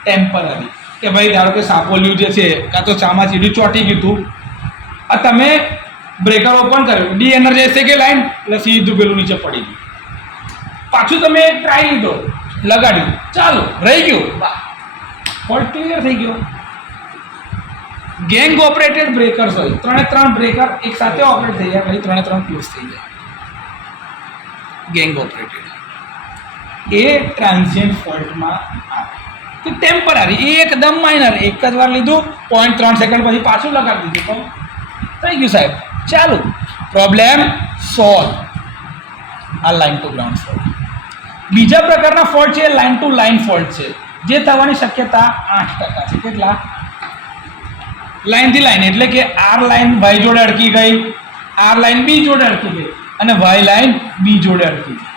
ટેમ્પરરી કે ભાઈ ધારો કે સાપોલિયું જે છે કાં તો ચામાં સીધું ચોંટી ગયું હતું, આ તમે બ્રેકર ઓપન કર્યું, ડી એનર્જાઇઝ થઈ ગઈ લાઈન, એટલે સીધું પેલું નીચે પડી ગયું. પાછું તમે ટ્રાય લીધો, લગાડ્યું, ચાલો રહી ગયું, ફોલ્ટ ક્લિયર થઈ ગયો. ગેંગ ઓપરેટેડ બ્રેકર્સ હોય, 3 બ્રેકર એક સાથે ઓપરેટ થઈ જાય, પછી 3 ક્લોઝ થઈ જાય. ગેંગ ઓપરેટેડ એ ટ્રાન્ઝિયન્ટ ફોલ્ટમાં આવે. તો ટેમ્પરરી એ એકદમ માઇનર, એક જ વાર લીધું 0.3 સેકન્ડ પછી પાછું લગાડી દીધું, તો થઈ ગયું સાહેબ, ચાલો પ્રોબ્લેમ સોલ્વ. આ લાઇન ટુ ગ્રાઉન્ડ ફોલ્ટ. બીજા પ્રકારના ફોલ્ટ છે લાઇન ટુ લાઇન ફોલ્ટ છે, જે થવાની શક્યતા 8% છે. કેટલા? લાઇનથી લાઇન, એટલે કે આર લાઇન વાય જોડે અડકી ગઈ, આર લાઇન બી જોડે અડકી ગઈ અને વાય લાઇન બી જોડે અડકી ગઈ.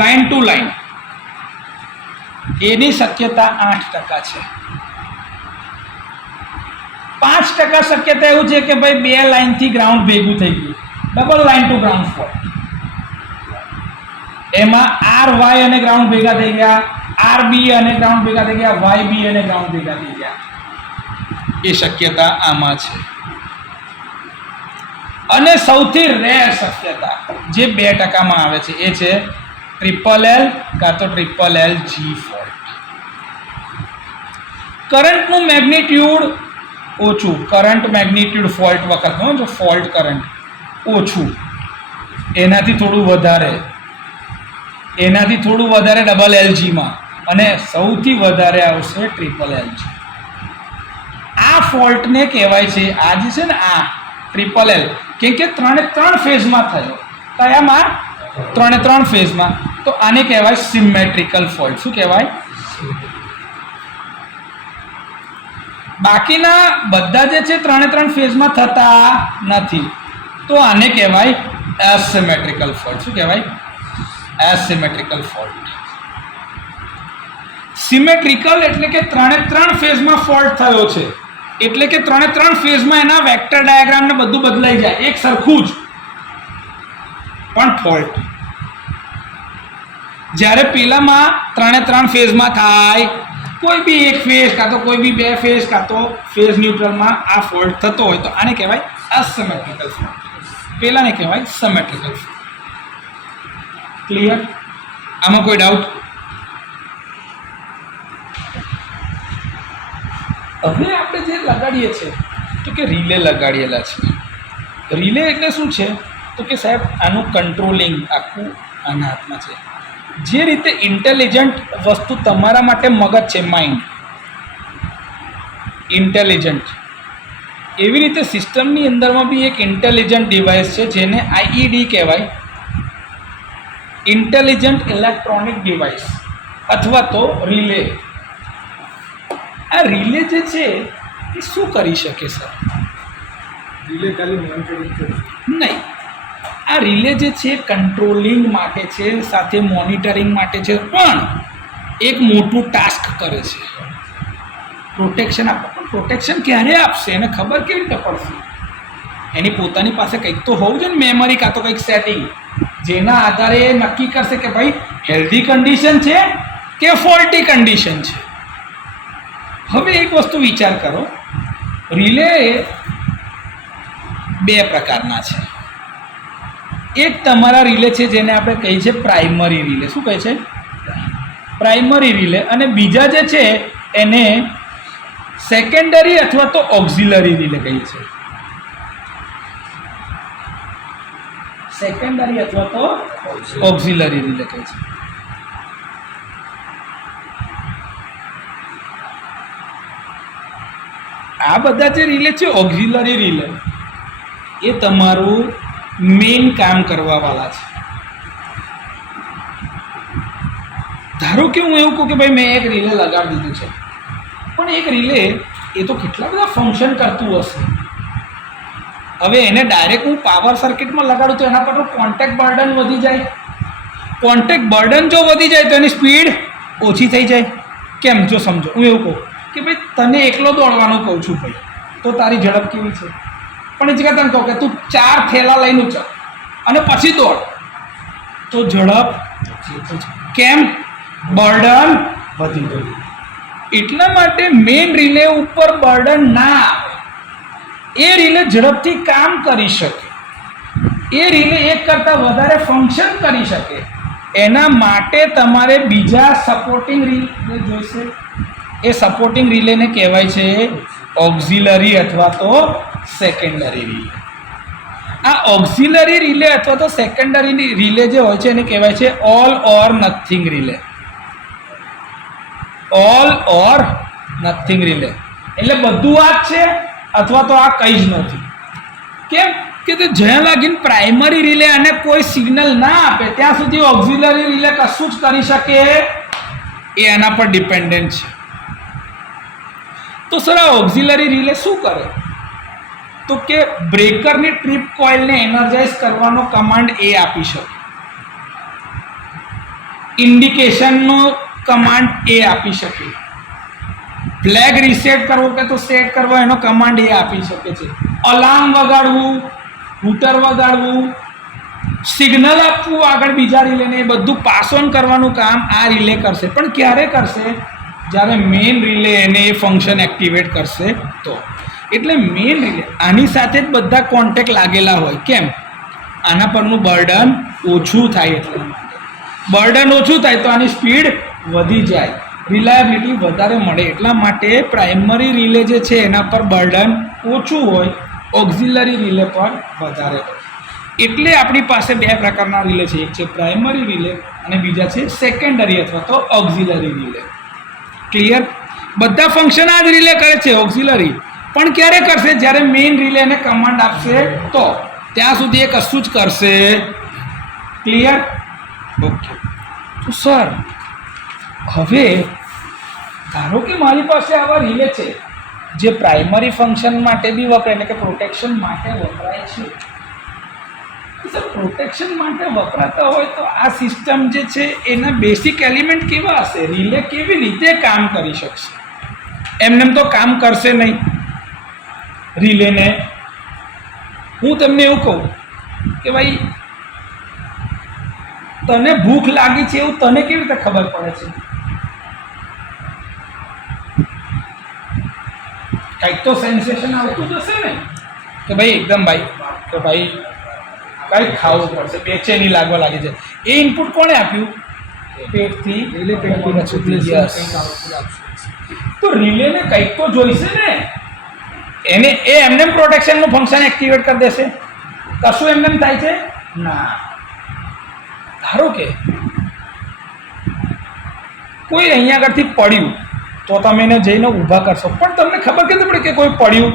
લાઇન ટુ લાઇન એની શક્યતા 8% છે. 5% શક્યતા એવું છે કે ભાઈ 2 લાઇનથી ગ્રાઉન્ડ ભેગું થઈ ગયું, double line to ground fault. એમાં આર વાય અને ગ્રાઉન્ડ ભેગા થઈ ગયા, આર બી અને ગ્રાઉન્ડ ભેગા થઈ ગયા, વાય બી અને ગ્રાઉન્ડ ભેગા થઈ ગયા. એ શક્યતા આમાં છે. અને સૌથી રેર શક્યતા જે 2%માં આવે છે એ છે ટ્રિપલ એલ કાં તો ટ્રિપલ એલ જી ફોલ્ટ. કરંટનું મેગ્નિટ્યુડ ઓછું, કરંટ મેગ્નિટ્યુડ ફોલ્ટ વખતનો જો ફોલ્ટ કરંટ ઓછું, એનાથી થોડું વધારે ડબલ એલજીમાં, અને સૌથી વધારે આવશે ટ્રિપલ એલજી. આ ફોલ્ટને કહેવાય છે, આ જે છે ને આ ટ્રિપલ એલ, કેમ કે 3 ફેઝમાં થયો. કયામાં? 3 ફેઝમાં. તો આને કહેવાય સિમેટ્રિકલ ફોલ્ટ. શું કહેવાય? બાકીના બધા જે છે 3 ફેઝમાં થતા નથી, તો આને કહેવાય એસિમેટ્રિકલ ફોલ્ટ. શું કહેવાય? એસિમેટ્રિકલ ફોલ્ટ. સિમેટ્રિકલ એટલે કે 3 ફેઝમાં ફોલ્ટ થયો છે, એટલે કે 3 ફેઝમાં એના વેક્ટર ડાયાગ્રામ ને બધું બદલાઈ જાય, એક સરખું જ પણ ફોલ્ટ. જ્યારે પેલામાં 3 ફેઝમાં થાય, કોઈ બી એક ફેઝ કાં તો કોઈ બી 2 ફેઝ કાં તો ફેઝ ન્યુટ્રલમાં આ ફોલ્ટ થતો હોય તો આને કહેવાય અસિમેટ્રિકલ ફોલ્ટ. પેલાને કહેવાય સિમેટ્રિકલ ફોલ્ટ. ક્લિયર? આમાં કોઈ ડાઉટ? હવે આપણે જે લગાડીએ છીએ તો કે રિલે લગાડેલા છે. રિલે એટલે શું છે? તો કે સાહેબ આનું કંટ્રોલિંગ આખું આના હાથમાં છે. જે રીતે ઇન્ટેલિજન્ટ વસ્તુ તમારા માટે મગજ છે, માઇન્ડ ઇન્ટેલિજન્ટ, એવી રીતે સિસ્ટમની અંદરમાં બી એક ઇન્ટેલિજન્ટ ડિવાઇસ છે જેને આઈઈડી કહેવાય, ઇન્ટેલિજન્ટ ઇલેક્ટ્રોનિક ડિવાઇસ અથવા તો રિલે. આ રિલે જે છે એ શું કરી શકે સર? રિલે ખાલી મોનિટરિંગ કરે નહીં, આ રિલે જે છે કંટ્રોલિંગ માટે છે, સાથે મોનિટરિંગ માટે છે, પણ એક મોટું ટાસ્ક કરે છે, પ્રોટેક્શન આપે. પણ પ્રોટેક્શન ક્યારે આપશે એને ખબર કેવી રીતે પડશે? એની પોતાની પાસે કંઈક તો હોવું જોઈએ ને, મેમરી કાં તો કંઈક સેટિંગ, જેના આધારે એ નક્કી કરશે કે ભાઈ હેલ્ધી કન્ડિશન છે કે ફોલ્ટી કન્ડિશન છે. હવે એક વસ્તુ વિચાર કરો, રિલે 2 પ્રકારના છે. એક તમારા રિલે છે જેને આપણે કહીએ છીએ પ્રાઇમરી રિલે. શું કહે છે? Primary relay. અને બીજા જે છે એને સેકન્ડરી અથવા તો ઓક્ઝિલરી રિલે કહીએ છીએ. સેકન્ડરી અથવા તો ઓક્ઝિલરી રિલે કહે છે. આ બધા જે રિલે છે ઓક્ઝિલરી રિલે, એ તમારું મેઇન કામ કરવાવાળા છે. ધારો કે હું એવું કહું કે ભાઈ મેં એક રિલે લગાડી દીધું છે, પણ એક રિલે એ તો કેટલા બધા ફંક્શન કરતું હશે. હવે એને ડાયરેક્ટ હું પાવર સર્કિટમાં લગાડું તો એના પર કોન્ટેક્ટ બર્ડન વધી જાય. કોન્ટેક્ટ બર્ડન જો વધી જાય તો એની સ્પીડ ઓછી થઈ જાય. કેમ? જો સમજો, હું એવું કહું કે ભાઈ તને એકલો દોડવાનું કહું છું ભાઈ, તો તારી ઝડપ કેવી છે? પણ એ જગ્યા તને કહું કે તું 4 થેલા લઈને ચાલ અને પછી દોડ, તો ઝડપ કેમ? બર્ડન વધી ગયું. એટલા માટે મેઇન રિલે ઉપર બર્ડન ના આવે, એ રિલે ઝડપથી કામ કરી શકે, એ રિલે એક કરતાં વધારે ફંક્શન કરી શકે, એના માટે તમારે બીજા સપોર્ટિંગ રિલે જોઈશે. એ સપોર્ટિંગ રિલેને કહેવાય છે ઓક્ઝિલરી અથવા તો સેકન્ડરી રિલે. આ ઓક્ઝિલરી રિલે અથવા તો સેકન્ડરી રિલે જે હોય છે એને કહેવાય છે ઓલ ઓર નથિંગ રિલે. ઓલ ઓર નથિંગ રિલે એટલે બધું આ જ છે અથવા તો આ કંઈ જ નથી. કેમ કે તે જ્યાં લાગીને પ્રાઇમરી રિલે અને કોઈ સિગ્નલ ના આપે ત્યાં સુધી ઓક્ઝિલરી રિલે કશું જ કરી શકે એ એના પર ડિપેન્ડન્ટ છે. તો સર આ ઓક્ઝિલરી રિલે શું કરે? તો કે બ્રેકરની ટ્રીપ કોઇલને એનર્જાઇઝ કરવાનો કમાન્ડ એ આપી શકે, ઇન્ડિકેશનનો કમાન્ડ એ આપી શકે, ફ્લેગ રીસેટ કરવો કે તો સેટ કરવો એનો કમાન્ડ એ આપી શકે છે, અલાર્મ વગાડવું, હૂટર વગાડવું, સિગ્નલ આપવું આગળ બીજા રિલેને, એ બધું પાસ ઓન કરવાનું કામ આ રિલે કરશે. પણ ક્યારે કરશે? જ્યારે મેઇન રિલે એને એ ફંક્શન એક્ટિવેટ કરશે તો. એટલે મેઇન રિલે આની સાથે જ બધા કોન્ટેક્ટ લાગેલા હોય. કેમ? આના પરનું બર્ડન ઓછું થાય. એટલે બર્ડન ઓછું થાય તો આની સ્પીડ વધી જાય, રિલાયબિલિટી વધારે મળે. એટલા માટે પ્રાઇમરી રિલે જે છે એના પર બર્ડન ઓછું હોય, ઓક્ઝિલરી રિલે પર વધારે હોય. એટલે આપણી પાસે બે પ્રકારના રિલે છે, એક છે પ્રાઇમરી રિલે અને બીજા છે સેકન્ડરી અથવા તો ઓક્ઝિલરી રિલે. ક્લિયર? બધા ફંક્શન આ જ રિલે કરે છે ઓક્ઝિલરી, પણ ક્યારે કરશે? જ્યારે મેઇન રિલે એને કમાન્ડ આપશે તો. ત્યાં સુધી એ કશું જ કરશે. ક્લિયર? ઓકે. તો સર હવે ધારો કે મારી પાસે આવા રિલે છે જે પ્રાઇમરી ફંક્શન માટે બી વપરાય, એટલે કે પ્રોટેક્શન માટે વપરાય છે. સર પ્રોટેક્શન માટે વપરાતા હોય તો આ સિસ્ટમ જે છે એના બેસિક એલિમેન્ટ કેવા હશે? રિલે કેવી રીતે કામ કરી શકશે? એમને તો કામ કરશે નહીં. રિલેને હું તમને એવું કહું કે ભાઈ તને ભૂખ લાગી છે એવું તને કેવી રીતે ખબર પડે છે? કંઈક તો સેન્સેશન આવતું જ હશે ને કે ભાઈ એકદમ ભાઈ કંઈક ખાવું પડશે, બેચેની લાગવા લાગી છે. એ ઇનપુટ કોણે આપ્યું? પેટથી પેટ સુધી. તો રિલેને કંઈક તો જોઈશે ને. એને એમને પ્રોટેક્શનનું ફંક્શન એક્ટિવેટ કરી દેશે? કશું એમને થાય છે ના. ધારો કે કોઈ અહીંયા આગળથી પડ્યું તો તમે એને જઈને ઊભા કરશો, પણ તમને ખબર કેમ પડે કે કોઈ પડ્યું?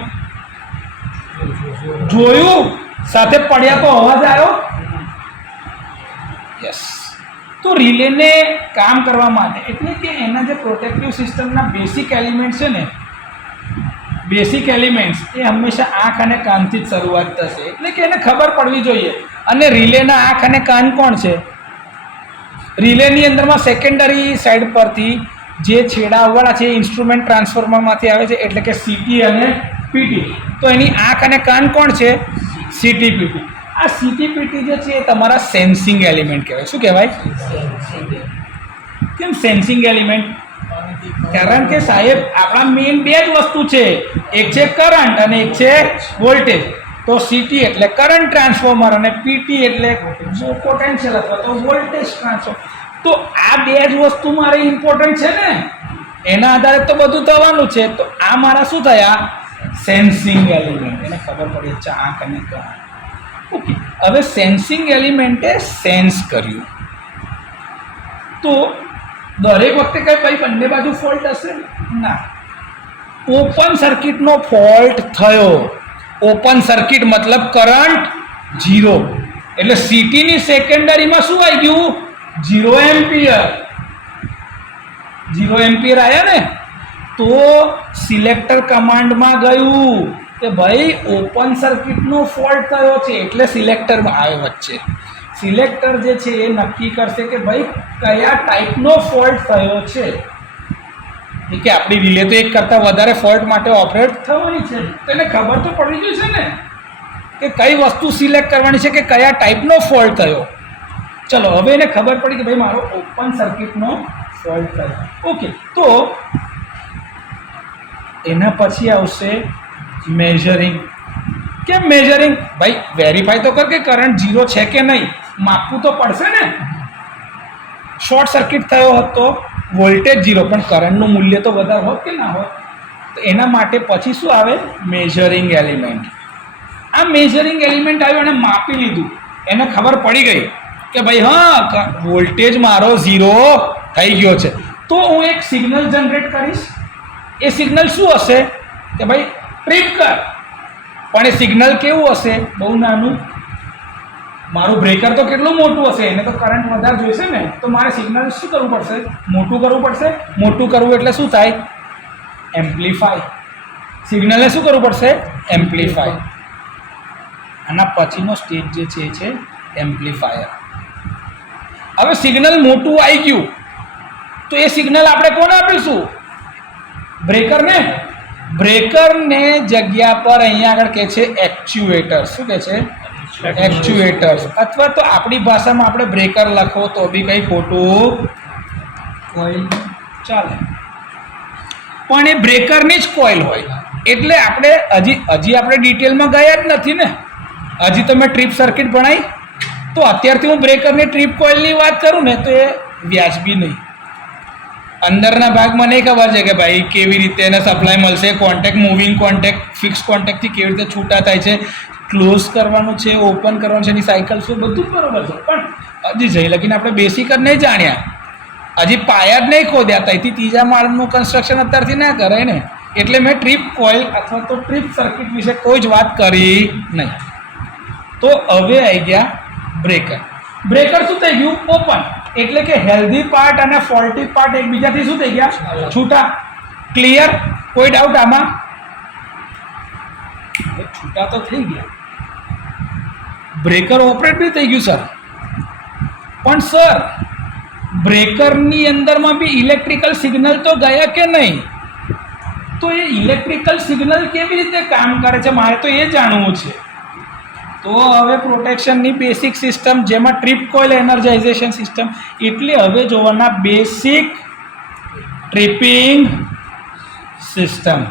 જોયું, સાથે પડ્યા તો અવાજ આવ્યો. યસ. તો રિલેને કામ કરવા માટે એટલે કે એના જે પ્રોટેક્ટિવ સિસ્ટમના બેસિક એલિમેન્ટ છે ને, બેસિક એલિમેન્ટ્સ એ હંમેશા આંખ અને કાનથી જ શરૂઆત થશે. એટલે કે એને ખબર પડવી જોઈએ. અને રિલેના આંખ અને કાન કોણ છે? રિલેની અંદરમાં સેકન્ડરી સાઈડ પરથી જે છેડા આવવાના છે એ ઇન્સ્ટ્રુમેન્ટ ટ્રાન્સફોર્મરમાંથી આવે છે, એટલે કે સીટી અને પીટી. તો એની આંખ અને કાન કોણ છે? સીટી પીટી. આ સીટી પીટી જે છે એ તમારા સેન્સિંગ એલિમેન્ટ કહેવાય. શું કહેવાય? કેમ સેન્સિંગ એલિમેન્ટ? કારણ કે સાહેબ આપણા મેઇન બે જ વસ્તુ છે, એક છે કરંટ અને એક છે વોલ્ટેજ. તો સીટી એટલે કરંટ ટ્રાન્સફોર્મર અને પીટી એટલે પોટેન્શિયલ અથવા તો વોલ્ટેજ ટ્રાન્સફોર્મર. તો આ બે જ વસ્તુ મારે ઇમ્પોર્ટન્ટ છે ને, એના આધારે તો બધું થવાનું છે. તો આ મારા શું થયા? Sensing element. એને ખબર પડી છે આંખ અને કાન. ઓકે. હવે સેન્સિંગ એલિમેન્ટે સેન્સ કર્યું તો દરેક વખતે કઈ ભાઈ બંને બાજુ ફોલ્ટ હશે ના. ઓપન સર્કિટનો ફોલ્ટ થયો. ઓપન સર્કિટ મતલબ કરંટ 0, એટલે સીટીની સેકન્ડરીમાં શું આવી ગયું? 0 એમ્પિયર. 0 એમ્પિયર આવ્યા ને, તો સિલેક્ટર કમાન્ડમાં ગયું કે ભાઈ ઓપન સર્કિટનો ફોલ્ટ થયો છે, એટલે સિલેક્ટર આવે વચ્ચે. સિલેક્ટર જે છે એ નક્કી કરશે કે ભાઈ કયા ટાઈપનો ફોલ્ટ થયો છે. કે આપણી રિલે તો એક કરતાં વધારે ફોલ્ટ માટે ઓપરેટ થવાની છે, તો એને ખબર તો પડવી જોઈએ છે ને કે કઈ વસ્તુ સિલેક્ટ કરવાની છે કે કયા ટાઈપનો ફોલ્ટ થયો. ચલો હવે એને ખબર પડી કે ભાઈ મારો ઓપન સર્કિટનો ફોલ્ટ થયો. ઓકે. તો એના પછી આવશે મેઝરિંગ. કેમ મેઝરિંગ? ભાઈ વેરીફાઈ તો કર કે કરંટ 0 છે કે નહીં, માપવું તો પડશે ને. શોર્ટ સર્કિટ થયો હોત તો વોલ્ટેજ 0, પણ કરંટનું મૂલ્ય તો વધારે હોત કે ના હોત? તો એના માટે પછી શું આવે? Measuring element. આ મેઝરિંગ એલિમેન્ટ આવ્યું અને માપી લીધું, એને ખબર પડી ગઈ કે ભાઈ હા વોલ્ટેજ મારો 0 થઈ ગયો છે, તો હું એક સિગ્નલ જનરેટ કરીશ. એ સિગ્નલ શું હશે કે ભાઈ ટ્રીપ કર. પણ એ સિગ્નલ કેવું હશે? બહુ નાનું. મારું બ્રેકર તો કેટલું મોટું હશે, એને તો કરંટ વધારે જોઈશે ને, તો મારે સિગ્નલ શું કરવું પડશે? મોટું કરવું પડશે. મોટું કરવું એટલે શું થાય? એમ્પ્લીફાય. સિગ્નલને શું કરવું પડશે? એમ્પ્લીફાય. આના પછીનો સ્ટેજ જે છે એ છે એમ્પ્લીફાયર. હવે સિગ્નલ મોટું આવી ગયું તો એ સિગ્નલ આપણે કોને આપીશું? બ્રેકરને. બ્રેકરને જગ્યા પર અહીંયા આગળ કહે છે એક્ચ્યુએટર. શું કહે છે? એક્ચ્યુએટર્સ. અથવા તો આપણી ભાષામાં આપણે બ્રેકર લખો તો બી કંઈ ખોટું કોઇલ ચાલે, પણ એ બ્રેકરની જ કોઇલ હોય. એટલે આપણે હજી આપણે ડિટેલમાં ગયા જ નથી ને. હજી તો મેં ટ્રીપ સર્કિટ ભણાવી, તો અત્યારથી હું બ્રેકરની ટ્રીપ કોઇલની વાત કરું ને તો એ વ્યાજબી નહીં. અંદરના ભાગમાં નહીં ખબર છે કે ભાઈ કેવી રીતે એને સપ્લાય મળશે, કોન્ટેક્ટ, મૂવિંગ કોન્ટેક્ટ, ફિક્સ કોન્ટેક્ટથી કેવી રીતે છૂટા થાય છે, ક્લોઝ કરવાનું છે, ઓપન કરવાનું છે, એની સાયકલ શું, બધું જ બરાબર છે. પણ હજી જઈ લગીને આપણે બેસિક જ નહીં જાણ્યા, હજી પાયા જ નહીં ખોદ્યા, ત્યાંથી ત્રીજા માળનું કન્સ્ટ્રક્શન અત્યારથી ના કરાય ને. એટલે મેં ટ્રીપ કોઇલ અથવા તો ટ્રીપ સર્કિટ વિશે કોઈ જ વાત કરી નહીં. તો હવે આવી ગયા બ્રેકર. બ્રેકર શું થઈ ગયું? ઓપન. એટલે કે હેલ્ધી પાર્ટ અને ફોલ્ટી પાર્ટ એકબીજાથી શું થઈ ગયા? છૂટા. ક્લિયર? કોઈ ડાઉટ આમાં? છૂટા તો થઈ ગયા. બ્રેકર ઓપરેટ બી થઈ ગયું સર. પણ સર બ્રેકરની અંદરમાં બી ઇલેક્ટ્રિકલ સિગ્નલ તો ગયા કે નહીં? તો એ ઇલેક્ટ્રિકલ સિગ્નલ કેવી રીતે કામ કરે છે મારે તો એ જાણવું છે. તો હવે પ્રોટેક્શનની બેસિક સિસ્ટમ, જેમાં ટ્રીપ કોઇલ એનર્જાઇઝેશન સિસ્ટમ, એટલે હવે જોવાના બેસિક ટ્રિપિંગ સિસ્ટમ.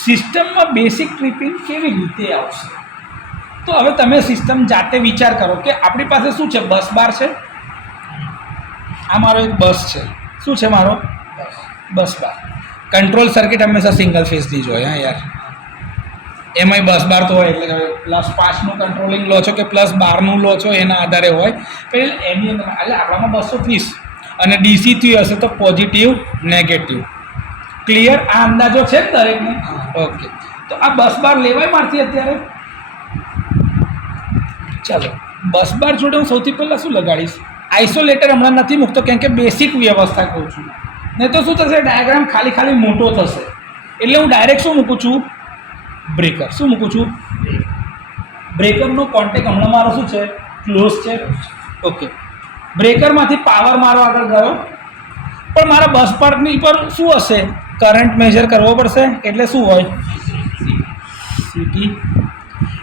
સિસ્ટમમાં બેસિક ટ્રિપિંગ કેવી રીતે આવશે? તો હવે તમે સિસ્ટમ જાતે વિચાર કરો કે આપણી પાસે શું છે? બસ બાર છે. આ મારો એક બસ છે. શું છે મારો? બસ બાર. કંટ્રોલ સર્કિટ હંમેશા સિંગલ ફેઝની જ હોય. હા યાર, એમાંય બસ બાર તો હોય એટલે +5નું કંટ્રોલિંગ લો છો કે +12નું લો છો એના આધારે હોય. એટલે એની અંદર એટલે આપણામાં 230 અને ડીસીથી હશે તો પોઝિટિવ નેગેટિવ. ક્લિયર? આ અંદાજો છે જ દરેકને? ઓકે. તો આ બસ બાર લેવાય મારથી અત્યારે? ચાલો, બસ બાર જોડે હું સૌથી પહેલાં શું લગાડીશ? આઇસોલેટર હમણાં નથી મૂકતો, કેમ કે બેસિક વ્યવસ્થા કહું છું. નહીં તો શું થશે? ડાયાગ્રામ ખાલી મોટો થશે. એટલે હું ડાયરેક્ટ શું મૂકું છું? બ્રેકર. શું મૂકું છું? બ્રેકરનો કોન્ટેક્ટ હમણાં મારો શું છે? ક્લોઝ છે. ઓકે. બ્રેકરમાંથી પાવર મારો આગળ ગયો, પણ મારા બસ પાર્ટની પર શું હશે? કરંટ મેજર કરવો પડશે. એટલે શું હોય? સીટી.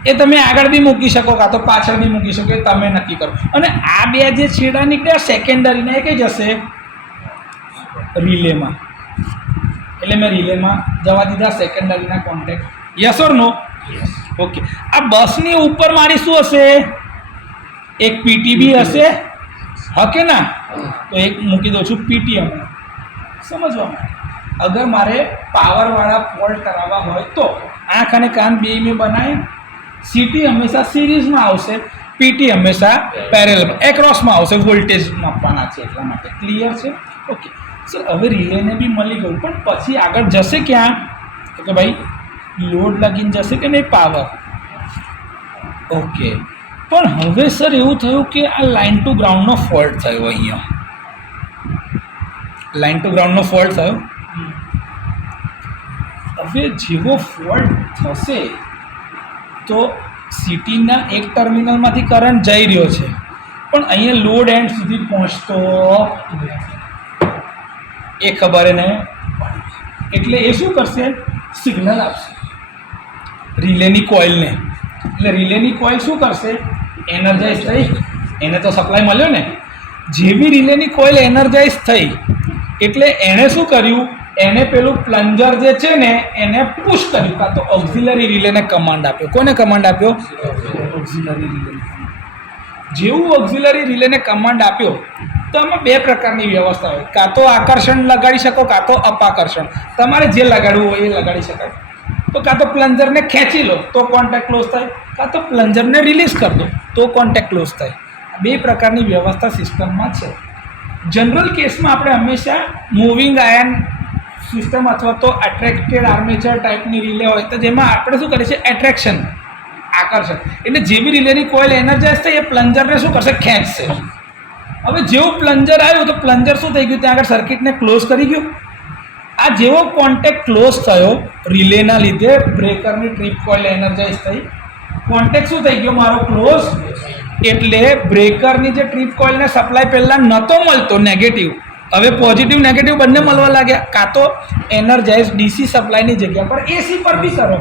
એ તમે આગળ બી મૂકી શકો, કાં તો પાછળ બી મૂકી શકો, એ તમે નક્કી કરો. અને આ બે જે છેડા નીકળ્યા સેકન્ડરીના, એ કઈ જશે? રિલેમાં. એટલે મેં રિલેમાં જવા દીધા સેકન્ડરીના contact. Yes or no? Okay. આ બસની ઉપર મારી શું હશે? એક પીટીબી હશે. હા કે ના? તો એક મૂકી દઉં છું પીટીએમ. સમજવા માટે અગર મારે પાવરવાળા ફોલ્ટ કરાવવા હોય તો આંખ અને કાન બે મેં બનાવી. સીટી હંમેશા સિરીઝમાં આવશે, પીટી હંમેશા પેરેલમાં, એક્રોસમાં આવશે. વોલ્ટેજ માપવાના છે એટલા માટે. ક્લિયર છે? Okay sir. હવે રિલેને બી મળી ગયું, પણ પછી આગળ જશે ક્યાં? તો કે ભાઈ લોડ લગીને જશે કે નહીં? પાવર. ઓકે. પણ હવે સર એવું થયું કે આ લાઇન ટુ ગ્રાઉન્ડનો ફોલ્ટ થયો. અહીંયા લાઇન ટુ ગ્રાઉન્ડનો ફોલ્ટ થયો. હવે જેવો ફોલ્ટ થશે તો સિટીના એક ટર્મિનલમાંથી કરંટ જઈ રહ્યો છે, પણ અહીંયા લોડ એન્ડ સુધી પહોંચતો એ ખબર એને. એટલે એ શું કરશે? સિગ્નલ આપશે રિલેની કોઇલને. એટલે રિલેની કોઇલ શું કરશે? એનર્જાઇઝ થઈ. એને તો સપ્લાય મળ્યો ને. જેવી રિલેની કોઇલ એનર્જાઇઝ થઈ એટલે એણે શું કર્યું? એને પેલું પ્લન્જર જે છે ને એને પુશ કર્યું, કાં તો ઓક્ઝિલરી રિલેને કમાન્ડ આપ્યો. કોને કમાન્ડ આપ્યો? Auxiliary relay. જેવું ઓક્ઝિલરી રિલેને કમાન્ડ આપ્યો તો આમાં બે પ્રકારની વ્યવસ્થા હોય, કાં તો આકર્ષણ લગાડી શકો કાં તો અપાકર્ષણ. તમારે જે લગાડવું હોય એ લગાડી શકાય. તો કાં તો પ્લન્જરને ખેંચી લો તો કોન્ટેક્ટ ક્લોઝ થાય, કાં તો પ્લન્જરને રિલીઝ કરી દો તો કોન્ટેક્ટ ક્લોઝ થાય. બે પ્રકારની વ્યવસ્થા સિસ્ટમમાં છે. જનરલ કેસમાં આપણે હંમેશા મૂવિંગ આયન સિસ્ટમ અથવા તો એટ્રેક્ટેડ આર્મેચર ટાઈપની રિલે હોય તો જેમાં આપણે શું કરીએ છીએ, એટ્રેક્શન, આકર્ષણ. એટલે જેવી રિલેની કોઇલ એનર્જાઇઝ થાય એ પ્લન્જરને શું કરશે, ખેંચશે. હવે જેવું પ્લન્જર આવ્યું તો પ્લન્જર શું થઈ ગયું, ત્યાં આગળ સર્કિટને ક્લોઝ કરી ગયું. આ જેવો કોન્ટેક્ટ ક્લોઝ થયો રિલેના લીધે બ્રેકરની ટ્રીપ કોઇલ એનર્જાઇઝ થઈ, કોન્ટેક્ટ શું થઈ ગયો મારો, ક્લોઝ. એટલે બ્રેકરની જે ટ્રીપ કોઇલને સપ્લાય પહેલાં નહોતો મળતો નેગેટિવ, હવે પોઝિટિવ નેગેટિવ બંને મળવા લાગ્યા. કાં તો એનર્જાઇઝ ડીસી સપ્લાયની જગ્યા પર એસી પર બી કરો,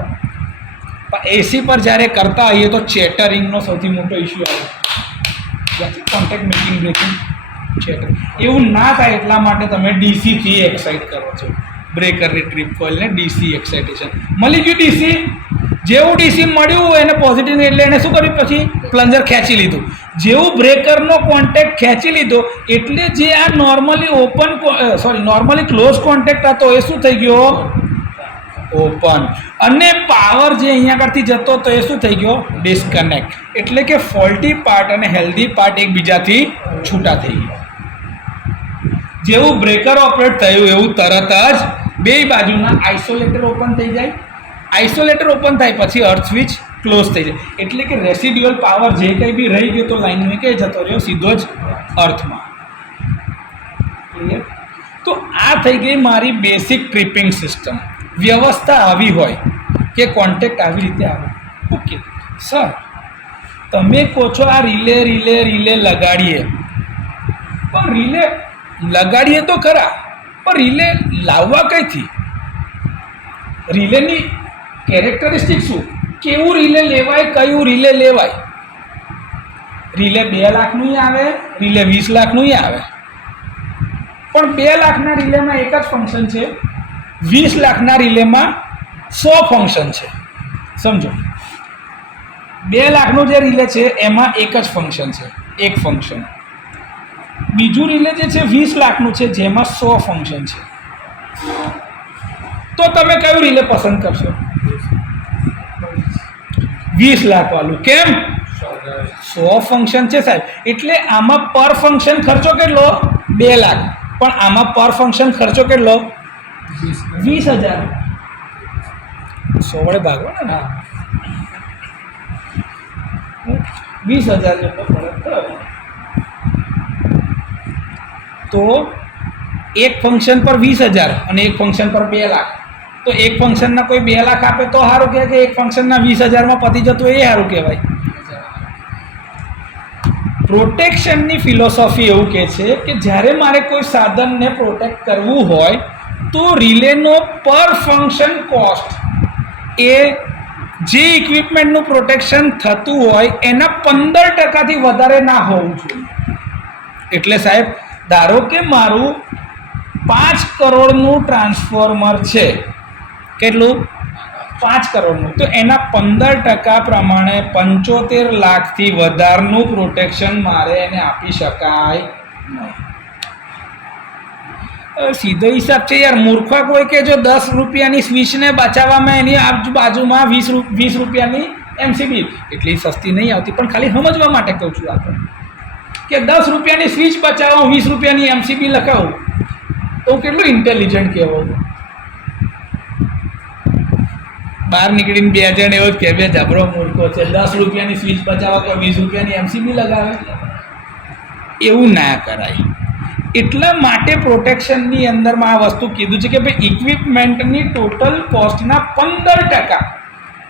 પણ એસી પર જ્યારે કરતા હોઈએ તો ચેટરિંગનો સૌથી મોટો ઇસ્યુ આવે, કોન્ટેક્ટ મેકિંગ બ્રેકિંગ ચેટર. એવું ના થાય એટલા માટે તમે ડીસીથી એક્સાઇટ કરો છો બ્રેકરની ટ્રીપ કોઇલને. ડીસી એક્સાઇટેશન મળી ગયું. ડીસી જેવું ડીસી મળ્યું એને પોઝિટિવ એટલે એને શું કર્યું, પછી પ્લન્જર ખેંચી લીધું. જેવું બ્રેકરનો કોન્ટેક્ટ ખેંચી લીધો એટલે જે આ નોર્મલી ક્લોઝ કોન્ટેક્ટ હતો એ શું થઈ ગયો, ઓપન. અને પાવર જે અહીંયા આગળથી જતો હતો એ શું થઈ ગયો, ડિસ્કનેક્ટ. એટલે કે ફોલ્ટી પાર્ટ અને હેલ્ધી પાર્ટ એકબીજાથી છૂટા થઈ ગયા. જેવું બ્રેકર ઓપરેટ થયું એવું તરત જ બે બાજુના આઇસોલેટર ઓપન થઈ જાય. આઇસોલેટર ઓપન થાય પછી અર્થ સ્વિચ ક્લોઝ થઈ જાય. એટલે કે રેસિડ્યુઅલ પાવર જે કંઈ બી રહી ગયો તો લાઇનનો કંઈ જતો રહ્યો સીધો જ અર્થમાં. ક્લિયર? તો આ થઈ ગઈ મારી બેસિક ટ્રિપિંગ સિસ્ટમ. વ્યવસ્થા આવી હોય કે કોન્ટેક્ટ આવી રીતે આવે. ઓકે સર, તમે કહો છો આ રિલે લગાડીએ, પણ રિલે લગાડીએ તો ખરા, પણ રિલે લાવવા કઈથી? રિલેની કેરેક્ટરિસ્ટિક શું, કેવું રિલે લેવાય, કયું રિલે લેવાય? રિલે 2 લાખનું આવે, રિલે 20 લાખનું આવે, પણ 2 લાખના રિલેમાં એક જ ફંક્શન છે, 20 લાખના રિલેમાં 100 ફંક્શન છે. સમજો, 2 લાખનું જે રિલે છે એમાં એક જ ફંક્શન છે, એક ફંક્શન. બીજું રિલે જે છે 20 લાખનું છે જેમાં 100 ફંક્શન છે. તો તમે કયું રિલે પસંદ કરશો? 20 લાખ વાળું. કેમ? 100 ફંક્શન છે સાહેબ, એટલે આમાં પર ફંક્શન ખર્ચો કેટલો? 2 લાખ. પણ આમાં પર ફંક્શન ખર્ચો કેટલો? 20,000. 100 વડે ભાગો ને, 20,000 જેટલો ફરક થયો. તો એક ફંક્શન પર 20,000 અને એક ફંક્શન પર 2 લાખ. તો એક ફંક્શનના કોઈ 2 લાખ આપે તો સારું કહેવાય કે એક ફંક્શનના 20,000માં પતી જતું એ સારું કહેવાય? પ્રોટેક્શનની ફિલોસોફી એવું કહે છે કે જ્યારે મારે કોઈ સાધનને પ્રોટેક્ટ કરવું હોય તો રિલેનો પર ફંક્શન કોસ્ટ એ જે ઇક્વિપમેન્ટનું પ્રોટેક્શન થતું હોય એના 15%થી વધારે ના હોવું જોઈએ. એટલે સાહેબ, ધારો કે મારું 5 કરોડનું ટ્રાન્સફોર્મર છે, કેટલું? 5 કરોડનું. તો એના 15% પ્રમાણે 75 લાખથી વધારનું પ્રોટેક્શન મારે એને આપી શકાય નહીં. સીધો હિસાબ છે યાર. મૂર્ખા કોઈ કે જો 10 રૂપિયાની સ્વિચને બચાવવામાં એની આજુબાજુમાં 20 રૂપિયાની એમસીબી, એટલી સસ્તી નહીં આવતી, પણ ખાલી સમજવા માટે કહું છું આપણે કે 10 રૂપિયાની સ્વિચ બચાવો, 20 રૂપિયાની એમસીબી લખાવું, તો કેટલું ઇન્ટેલિજન્ટ કહેવાય. બહાર નીકળીને 2 જણ એવો જ કે બે જબરો મૂર્ખો છે, 10 રૂપિયાની સ્વિચ બચાવવા તો 20 રૂપિયાની એમસીબી લગાવે. એવું ના કરાય. એટલા માટે પ્રોટેક્શનની અંદરમાં આ વસ્તુ કીધું છે કે ભાઈ ઇક્વિપમેન્ટની ટોટલ કોસ્ટના 15%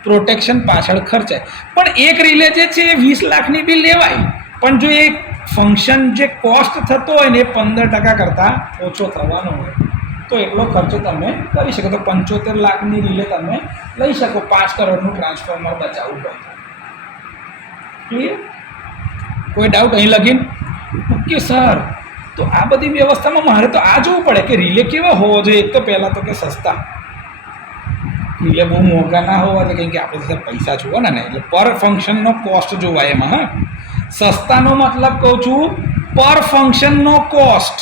પ્રોટેક્શન પાછળ ખર્ચાય. પણ એક રિલે જે છે એ 20 લાખની બી લેવાય, પણ જો એ ફંક્શન જે કોસ્ટ થતો હોય ને એ 15% કરતાં ઓછો થવાનો હોય તો એટલો ખર્ચો તમે કરી શકો. તો 75 લાખની રિલે તમે લઈ શકો 5 કરોડનું ટ્રાન્સફોર્મર બચાવવું હોય. ક્લિયર? કોઈ ડાઉટ અહીં લગીને? ઓકે સર, તો આ બધી વ્યવસ્થામાં મારે તો આ જોવું પડે કે રિલે કેવા હોવો જોઈએ. એક તો પહેલાં તો કે સસ્તા રિલે, બહુ મોંઘા ના હોવા જોઈએ, કેમ કે આપણે પૈસા જોવાના ને, એટલે પર ફંક્શનનો કોસ્ટ જોવાય એમાં. હા, સસ્તાનો મતલબ કહું છું પર ફંક્શનનો કોસ્ટ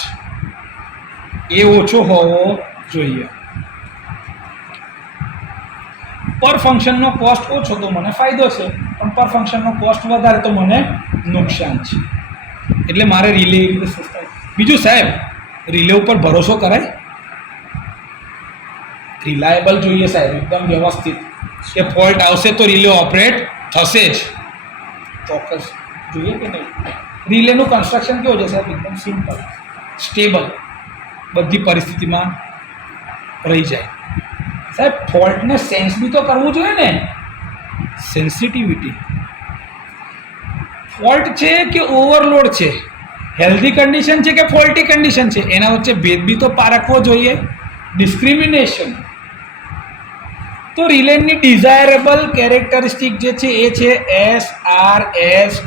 એ ઓછો હોવો જોઈએ. પર ફંક્શનનો કોસ્ટ ઓછો તો મને ફાયદો છે, પણ પર ફંક્શનનો કોસ્ટ વધારે તો મને નુકસાન છે. એટલે મારે રિલે એવી રીતે સસ્તા. બીજું સાહેબ, રિલે ઉપર ભરોસો કરાય? રિલાયબલ જોઈએ સાહેબ, એકદમ વ્યવસ્થિત, કે ફોલ્ટ આવશે તો રિલે ઓપરેટ થશે જ, ચોક્કસ જોઈએ કે નહીં. રિલેનું કન્સ્ટ્રક્શન કેવું છે સાહેબ? એકદમ સિમ્પલ, સ્ટેબલ, બધી પરિસ્થિતિમાં રહી જાય. સાહેબ ફોલ્ટને સેન્સ બી તો કરવું જોઈએ ને, સેન્સિટિવિટી. ફોલ્ટ છે કે ઓવરલોડ છે, હેલ્ધી કન્ડિશન છે કે ફોલ્ટી કન્ડિશન છે, એના વચ્ચે ભેદ બી તો પારખવો જોઈએ, ડિસ્ક્રિમિનેશન. તો રિલેની ડિઝાયરેબલ કેરેક્ટરિસ્ટિક જે છે એ છે SRSDSES.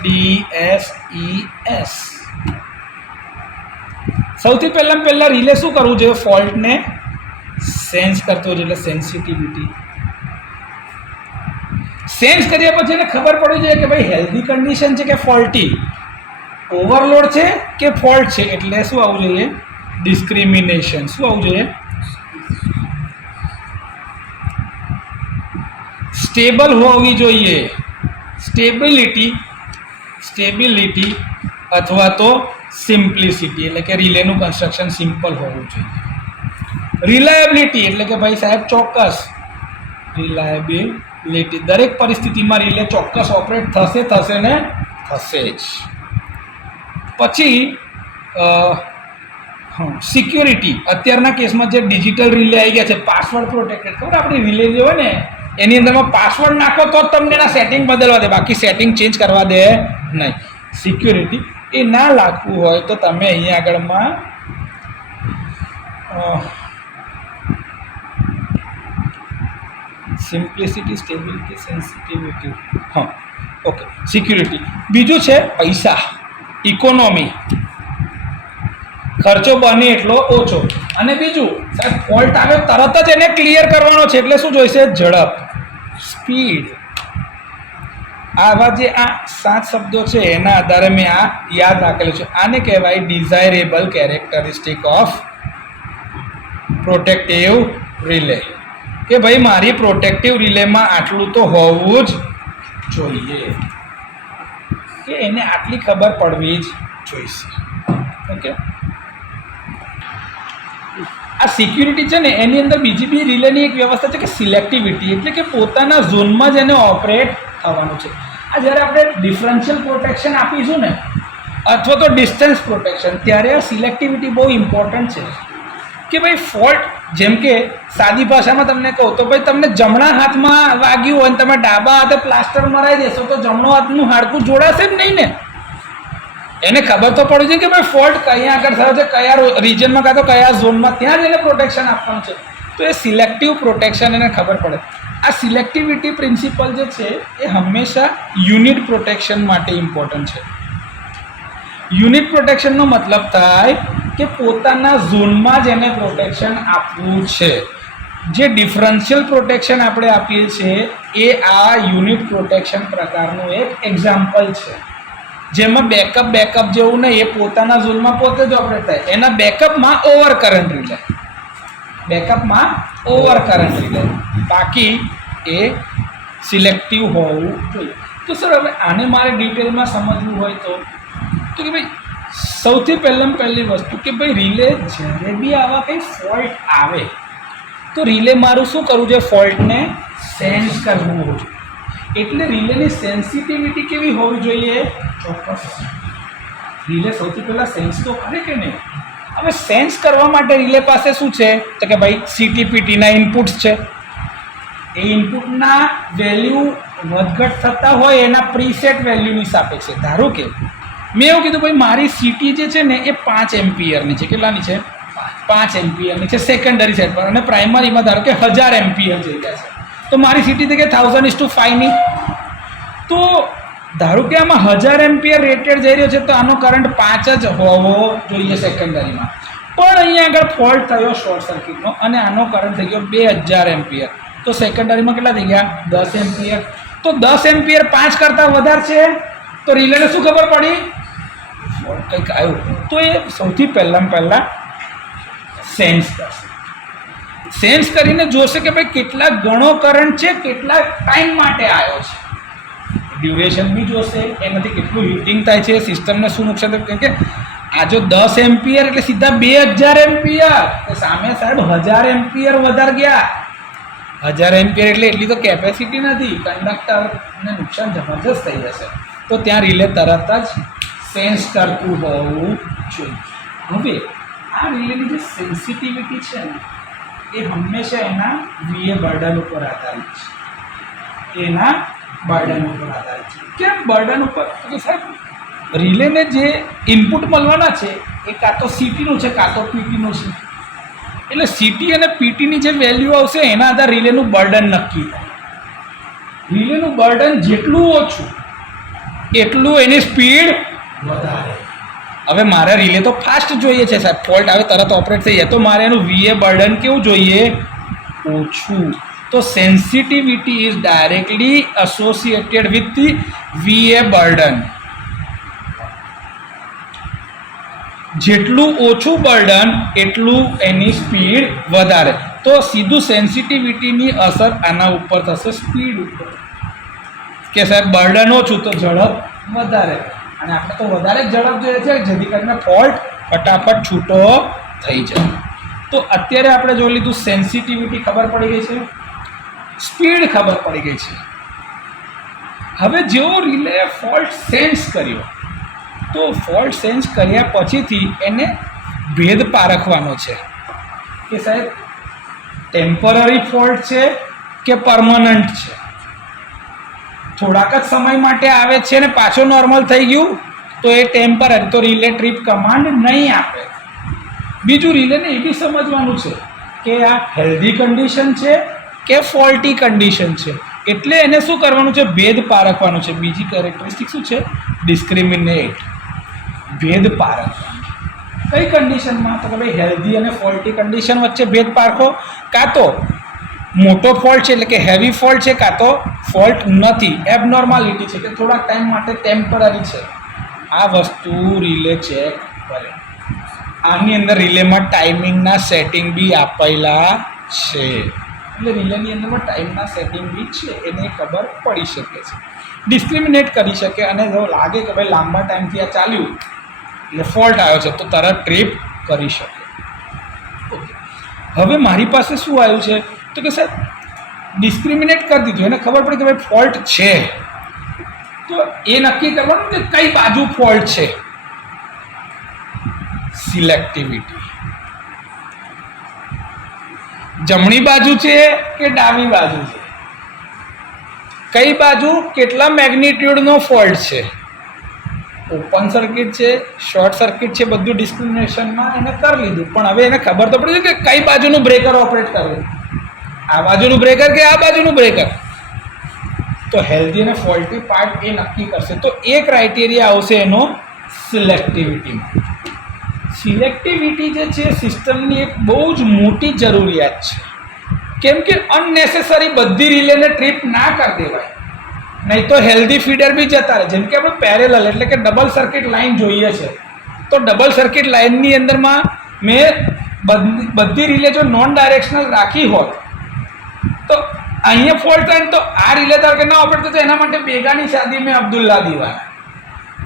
સૌથી પહેલાં રિલે શું કરવું જોઈએ? ફોલ્ટને સેન્સ કરતો હોય, એટલે સેન્સિટિવિટી. સેન્સ કર્યા પછી એને ખબર પડવી જોઈએ કે ભાઈ હેલ્ધી કન્ડિશન છે કે ફોલ્ટી, ઓવરલોડ છે કે ફોલ્ટ છે, એટલે શું આવવું જોઈએ? ડિસ્ક્રિમિનેશન. શું આવવું જોઈએ? સ્ટેબલ હોવી જોઈએ, સ્ટેબિલિટી અથવા તો સિમ્પ્લિસિટી, એટલે કે રિલેનું કન્સ્ટ્રક્શન સિમ્પલ હોવું જોઈએ. રિલાયબિલિટી એટલે કે ભાઈ સાહેબ ચોક્કસ, રિલાયબિલિટી, દરેક પરિસ્થિતિમાં રિલે ચોક્કસ ઓપરેટ થશે ને થશે જ. પછી સિક્યોરિટી. અત્યારના કેસમાં જે ડિજિટલ રિલે આવી ગયા છે, પાસવર્ડ પ્રોટેક્ટેડ, ખબર આપણી રિલે જે હોય ને એની અંદરમાં પાસવર્ડ નાખો તો જ તમને એના સેટિંગ બદલવા દે, બાકી સેટિંગ ચેન્જ કરવા દે નહીં. સિક્યોરિટી એ ના લાગવું હોય તો તમે અહીંયા આગળમાં સિમ્પ્લિસિટી, સ્ટેબિલિટી, સેન્સિટિવિટી, હા ઓકે, સિક્યુરિટી. બીજું છે પૈસા, ઇકોનોમી, ખર્ચો બને એટલો ઓછો. અને બીજું સાહેબ ફોલ્ટ આવે તરત જ એને ક્લિયર કરવાનો છે, એટલે શું જોઈશે? ઝડપ, સ્પીડ. આવા જે આ 7 શબ્દો છે એના આધારે મેં આ યાદ રાખેલું છે. આને કહેવાય desirable characteristic of protective relay, કે ભાઈ મારી પ્રોટેક્ટિવ રિલેમાં આટલું તો હોવું જ જોઈએ, કે એને આટલી ખબર પડવી જ જોઈશે. ઓકે, આ સિક્યુરિટી છે ને એની અંદર બીજી બી રિલેની એક વ્યવસ્થા છે કે સિલેક્ટિવિટી, એટલે કે પોતાના ઝોનમાં જ એને ઓપરેટ થવાનું છે. આ જ્યારે આપણે ડિફરન્શિયલ પ્રોટેક્શન આપીશું ને અથવા તો ડિસ્ટન્સ પ્રોટેક્શન, ત્યારે આ સિલેક્ટિવિટી બહુ ઇમ્પોર્ટન્ટ છે. કે ભાઈ ફોલ્ટ, જેમ કે સાદી ભાષામાં તમને કહું તો ભાઈ તમને જમણા હાથમાં વાગ્યું હોય અને તમે ડાબા હાથે પ્લાસ્ટર મરાવી દેશો તો જમણો હાથનું હાડકું જોડાશે જ નહીં ને. એને ખબર તો પડવી જોઈએ કે ભાઈ ફોલ્ટ કયા આગળ થયો છે, કયા રિજનમાં, કાં તો કયા ઝોનમાં, ત્યાં જ એને પ્રોટેક્શન આપવાનું છે. તો એ સિલેક્ટિવ પ્રોટેક્શન એને ખબર પડે. આ સિલેક્ટિવિટી પ્રિન્સિપલ જે છે એ હંમેશા યુનિટ પ્રોટેક્શન માટે ઇમ્પોર્ટન્ટ છે. યુનિટ પ્રોટેક્શનનો મતલબ થાય કે પોતાના ઝોનમાં જ એને પ્રોટેક્શન આપવું છે. જે ડિફરન્શિયલ પ્રોટેક્શન આપણે આપીએ છીએ એ આ યુનિટ પ્રોટેક્શન પ્રકારનું એક એક્ઝામ્પલ છે, જેમાં બેકઅપ જેવું નહીં, એ પોતાના ઝોનમાં પોતે જ ઓપરેટ થાય. એના બેકઅપમાં ઓવર કરંટ રિલે, બાકી એ સિલેક્ટિવ હોવું જોઈએ. તો સર હવે આને મારે ડિટેલમાં સમજવું હોય તો કે ભાઈ સૌથી પહેલી વસ્તુ કે ભાઈ રિલે જ્યારે બી આવા કંઈ ફોલ્ટ આવે તો રિલે મારું શું કરવું જોઈએ? ફોલ્ટને સેન્સ કરવું જોઈએ. એટલે રિલેની સેન્સિટિવિટી કેવી હોવી જોઈએ? ચોક્કસ. રિલે સૌથી પહેલાં સેન્સ તો કરે કે નહીં? હવે સેન્સ કરવા માટે રિલે પાસે શું છે? તો કે ભાઈ CTPTના ઇનપુટ્સ છે. એ ઇનપુટના વેલ્યુ વધઘટ થતા હોય એના પ્રીસેટ વેલ્યુની સાપેક્ષે. ધારો કે મેં એવું કીધું ભાઈ મારી સિટી જે છે ને એ 5 એમ્પિયરની છે. કેટલાની છે? 5 એમ્પિયરની છે સેકન્ડરી સાઇડ પર, અને પ્રાઇમરીમાં ધારો કે 1000 એમ્પિયર જઈ ગયા છે. તો મારી સિટી થઈ ગઈ 1000:5ની. તો ધારો કે આમાં 1000 એમ્પિયર રેટેડ જઈ રહ્યો છે તો આનો કરંટ 5 જ હોવો જોઈએ સેકન્ડરીમાં. પણ અહીંયા આગળ ફોલ્ટ થયો શોર્ટ સર્કિટનો અને આનો કરંટ થઈ ગયો 2000 એમ્પિયર. તો સેકન્ડરીમાં કેટલા થઈ ગયા? 10 એમ્પિયર. તો 10 એમ્પિયર 5 કરતાં વધારે છે તો રિલેને શું ખબર પડી? ફોલ્ટ કંઈક આવ્યું. તો એ સૌથી પહેલાં સેન્સ કરશે. સેન્સ કરીને જોશે કે ભાઈ કેટલા ગણો કરંટ છે, કેટલા ટાઈમ માટે આવ્યો છે. ડ્યુરેશન બી જોશે, એનાથી કેટલું હીટિંગ થાય છે, સિસ્ટમને શું નુકસાન થાય. કેમ કે આ જો 10 એમ્પિયર એટલે સીધા 2000 એમ્પિયર, સામે સાહેબ 1000 એમ્પિયર વધારે ગયા. 1000 એમ્પિયર એટલે એટલી તો કેપેસિટી નથી, કંડક્ટરને નુકસાન જબરજસ્ત થઈ જશે. તો ત્યાં રિલે તરત જ સેન્સ કરતું હોવું જોઈએ. હવે આ રિલેની જે સેન્સિટિવિટી છે ને એ હંમેશા એના VA બર્ડન ઉપર આધારિત છે. એના બર્ડન ઉપર આધારિત છે. કેમ બર્ડન ઉપર? તો સાહેબ રિલેને જે ઇનપુટ મળવાના છે એ કાં તો CTનું છે કાં તો PTનું છે. એટલે CT અને PTની જે વેલ્યુ આવશે એના આધારે રિલેનું બર્ડન નક્કી થાય. રિલેનું બર્ડન જેટલું ઓછું એટલું એની સ્પીડ વધારે. હવે મારે રિલે તો ફાસ્ટ જોઈએ છે સાહેબ, ફોલ્ટ આવે તરત ઓપરેટ થઈ જાય, તો મારે એનું VA બર્ડન કેવું જોઈએ? ઓછું. તો sensitivity is directly associated with the VA burden. જેટલું ઓછું બર્ડન એટલું એની સ્પીડ વધારે. તો સીધું સેન્સિટિવિટીની અસર આના ઉપર થશે, સ્પીડ ઉપર. કે સાહેબ બર્ડન ઓછું તો ઝડપ વધારે, અને આપણે તો વધારે જ ઝડપ જોઈએ છે જેથી કરીને ફોલ્ટ ફટાફટ છૂટો થઈ જાય. તો અત્યારે આપણે જોઈ લીધું સેન્સિટિવિટી ખબર પડી ગઈ છે, સ્પીડ ખબર પડી ગઈ છે. હવે જેવો રિલે ફોલ્ટ સેન્સ કર્યો, તો ફોલ્ટ સેન્સ કર્યા પછીથી એને ભેદ પારખવાનો છે કે સાહેબ ટેમ્પરરી ફોલ્ટ છે કે પરમનન્ટ છે. થોડાક જ સમય માટે આવે છે ને પાછો નોર્મલ થઈ ગયું તો એ ટેમ્પરરી, તો રિલે ટ્રીપ કમાન્ડ નહીં આપે. બીજું રિલેને એ બી સમજવાનું છે કે આ હેલ્ધી કન્ડિશન છે કે ફોલ્ટી કન્ડિશન છે. એટલે એને શું કરવાનું છે? ભેદ પારખવાનું છે. બીજી કેરેક્ટરિસ્ટિક શું છે? ડિસ્ક્રિમિનેટ, ભેદ પારખવાનું. કઈ કન્ડિશનમાં? તો કે ભાઈ હેલ્ધી અને ફોલ્ટી કન્ડિશન વચ્ચે ભેદ પારખો. કાં તો મોટો ફોલ્ટ છે એટલે કે હેવી ફોલ્ટ છે, કાં તો ફોલ્ટ નથી, એબનોર્માલિટી છે કે થોડાક ટાઈમ માટે ટેમ્પરરી છે. આ વસ્તુ રિલે ચેક કરે. આની અંદર રિલેમાં ટાઈમિંગના સેટિંગ બી આપેલા છે. એટલે રિલેની અંદરમાં ટાઈમના સેટિંગ બી છે, એને ખબર પડી શકે છે, ડિસ્ક્રિમિનેટ કરી શકે. અને જો લાગે કે ભાઈ લાંબા ટાઈમથી આ ચાલ્યું એટલે ફોલ્ટ આવ્યો છે તો તરત ટ્રીપ કરી શકે. ઓકે, હવે મારી પાસે શું આવ્યું છે? તો કે સાહેબ ડિસ્ક્રિમિનેટ કરી દીધું, એને ખબર પડી કે ભાઈ ફોલ્ટ છે. તો એ નક્કી કરવાનું કે કઈ બાજુ ફોલ્ટ છે. સિલેક્ટિવિટી, જમણી બાજુ છે કે ડાબી બાજુ છે, કઈ બાજુ કેટલા મેગ્નિટ્યુડનો ફોલ્ટ છે, ઓપન સર્કિટ છે, શોર્ટ સર્કિટ છે, બધું ડિસ્ક્રિમિનેશનમાં એને કરી લીધું. પણ હવે એને ખબર તો પડી કે કઈ બાજુનું બ્રેકર ઓપરેટ કરવું, આ બાજુનું બ્રેકર કે આ બાજુનું બ્રેકર. તો હેલ્ધી અને ફોલ્ટી પાર્ટ એ નક્કી કરશે. તો એ ક્રાઇટેરિયા આવશે એનો સિલેક્ટિવિટીમાં. સિલેક્ટિવિટી જે છે સિસ્ટમની એક બહુ જ મોટી જરૂરિયાત છે. કેમ કે અનનેસેસરી બધી રિલેને ટ્રીપ ના કરી દેવાય, નહીં તો હેલ્ધી ફીડર બી જતા રહે. જેમ કે આપણે પેરેલલ એટલે કે ડબલ સર્કિટ લાઇન જોઈએ છે, તો ડબલ સર્કિટ લાઇનની અંદરમાં મેં બધી રિલે જો નોન ડાયરેક્શનલ રાખી હોત તો અહીંયા ફોલ્ટ થાય ને તો આ રિલે ધારો કે ના ઓપરેટ થતો, એના માટે બેગાની શાદી મેં અબ્દુલ્લા દીવાના.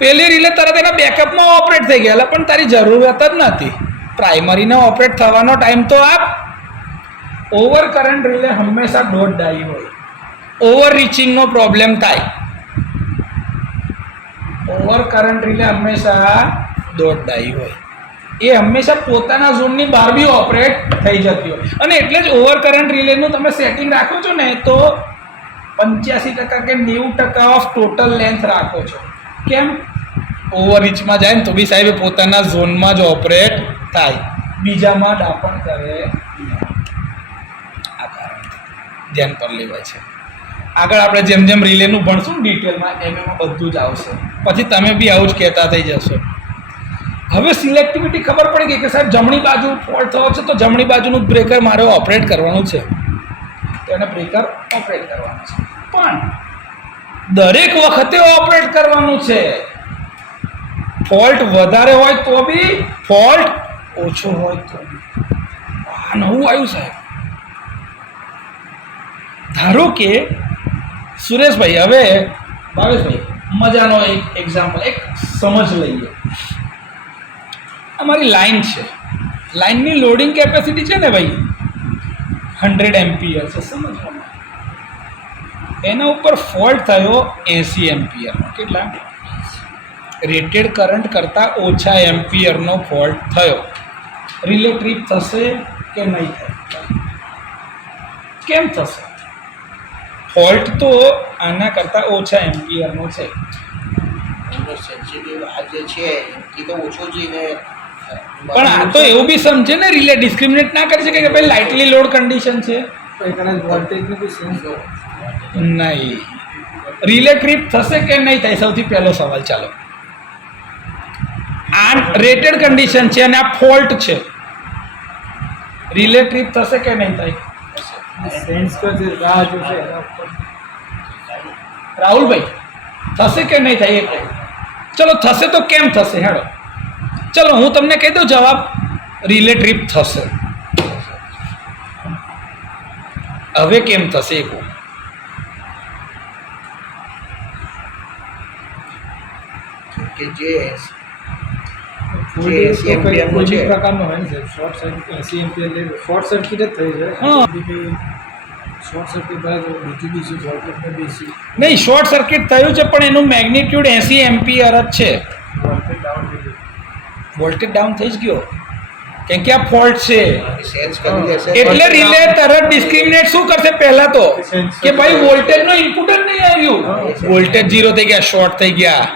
પહેલી રિલે તરત એના બેકઅપમાં ઓપરેટ થઈ ગયેલા, પણ તારી જરૂરત જ નથી. પ્રાઇમરીને ઓપરેટ થવાનો ટાઈમ તો આપ. ઓવર કરંટ રિલે હંમેશા ડોટ ડાઈ હોય, ઓવર રીચિંગનો પ્રોબ્લેમ થાય. ઓવર કરંટ રિલે હંમેશા ડોટ ડાઈ હોય, એ હંમેશા પોતાના ઝોનની બહાર બી ઓપરેટ થઈ જતી હોય. અને એટલે જ ઓવર કરંટ રિલેનું તમે સેટિંગ રાખો છો ને તો 85% કે 90% ઓફ ટોટલ લેન્થ રાખો છો. કેમ? ઓવર રીચમાં જાય ને તો બી સાહેબ પોતાના ઝોનમાં જ ઓપરેટ થાય, બીજામાં ડાપણ કરે. આ કારણ ધ્યાન પર લેવાય છે. આગળ આપણે જેમ જેમ રિલેનું ભણશું ને ડિટેલમાં એમાં બધું જ આવશે. પછી તમે બી આવું જ કહેતા થઈ જશો. હવે સિલેક્ટિવિટી ખબર પડી ગઈ કે સાહેબ જમણી બાજુ ફોલ્ટ થયો છે તો જમણી બાજુનું બ્રેકર મારે ઓપરેટ કરવાનું છે, તો એને બ્રેકર ઓપરેટ કરવાનું છે. પણ દરેક વખતે ઓપરેટ કરવાનું છે. ફોલ્ટ વધારે હોય તો બી, ફોલ્ટ ઓછો હોય તો બી. આ નવું આવ્યું સાહેબ. ધારો કે સુરેશભાઈ, હવે ભાવેશભાઈ, મજાનો એક એક્ઝામ્પલ, એક સમજ લઈએ. અમારી લાઈન છે, લાઈનની લોડિંગ કેપેસિટી છે ને ભાઈ 100 એમ્પિયર છે. સમજવાનું, એના ઉપર ફોલ્ટ થયો 80 એમ્પિયરનો. કેટલા? રેટેડ કરંટ કરતાં ઓછા એમ્પિયરનો ફોલ્ટ થયો. રિલે ટ્રીપ થશે કે નહીં થાય? કેમ થશે? ફોલ્ટ તો આના કરતાં ઓછા એમ્પિયરનો છે. સેન્સિટિવ આ જે છે એ તો ઓછો જઈને, પણ આ તો એવું બી સમજે ને, રિલે ડિસ્ક્રિમિનેટ ના કરી શકે કે ભાઈ લાઇટલી લોડ કન્ડિશન છે. તો કદાચ વોલ્ટેજનું બી સેન્સ નહીં. રિલે ટ્રીપ થશે કે નહીં થાય? સૌથી પહેલો સવાલ. ચાલો, આ રેટેડ કન્ડિશન છે અને આ ફોલ્ટ છે. રિલે ટ્રીપ થશે કે નહીં થાય? સેન્સ કરશે, રાહ જોશે એના ઉપર. રાહુલભાઈ, થશે કે નહીં થાય? એક ચલો, થશે તો કેમ થશે? હેડો, ચલો હું તમને કહી દઉં જવાબ. રિલે ટ્રીપ થશે. હવે કેમ થશે એ કહું. કે જે વોલ્ટેજ તો AMP કોઈ નો છે. બી પ્રકારનો હોય ને સાહેબ. શોર્ટ સર્કિટ 80 એમ્પિયર લે, શોર્ટ સર્કિટ જ થઈ જાય. હા. શોર્ટ સર્કિટ થાય તો બીજું બીજું વોલ્ટેજને બેસી નહીં, શોર્ટ સર્કિટ થયું છે પણ એનું મેગ્નિટ્યુડ 80 એમ્પિયર જ છે. વોલ્ટેજ ડાઉન થઈ જાય. વોલ્ટેજ ડાઉન થઈ જ ગયો કેમ કે આ ફોલ્ટ છે. સેન્સ કરી લેશે. એટલે રિલે તરત ડિસ્ક્રિમિનેટ શું કરશે? પહેલા તો કે ભાઈ વોલ્ટેજનો ઇનપુટ જ નહીં આવ્યું, વોલ્ટેજ 0 થઈ ગયા, શોર્ટ થઈ ગયા.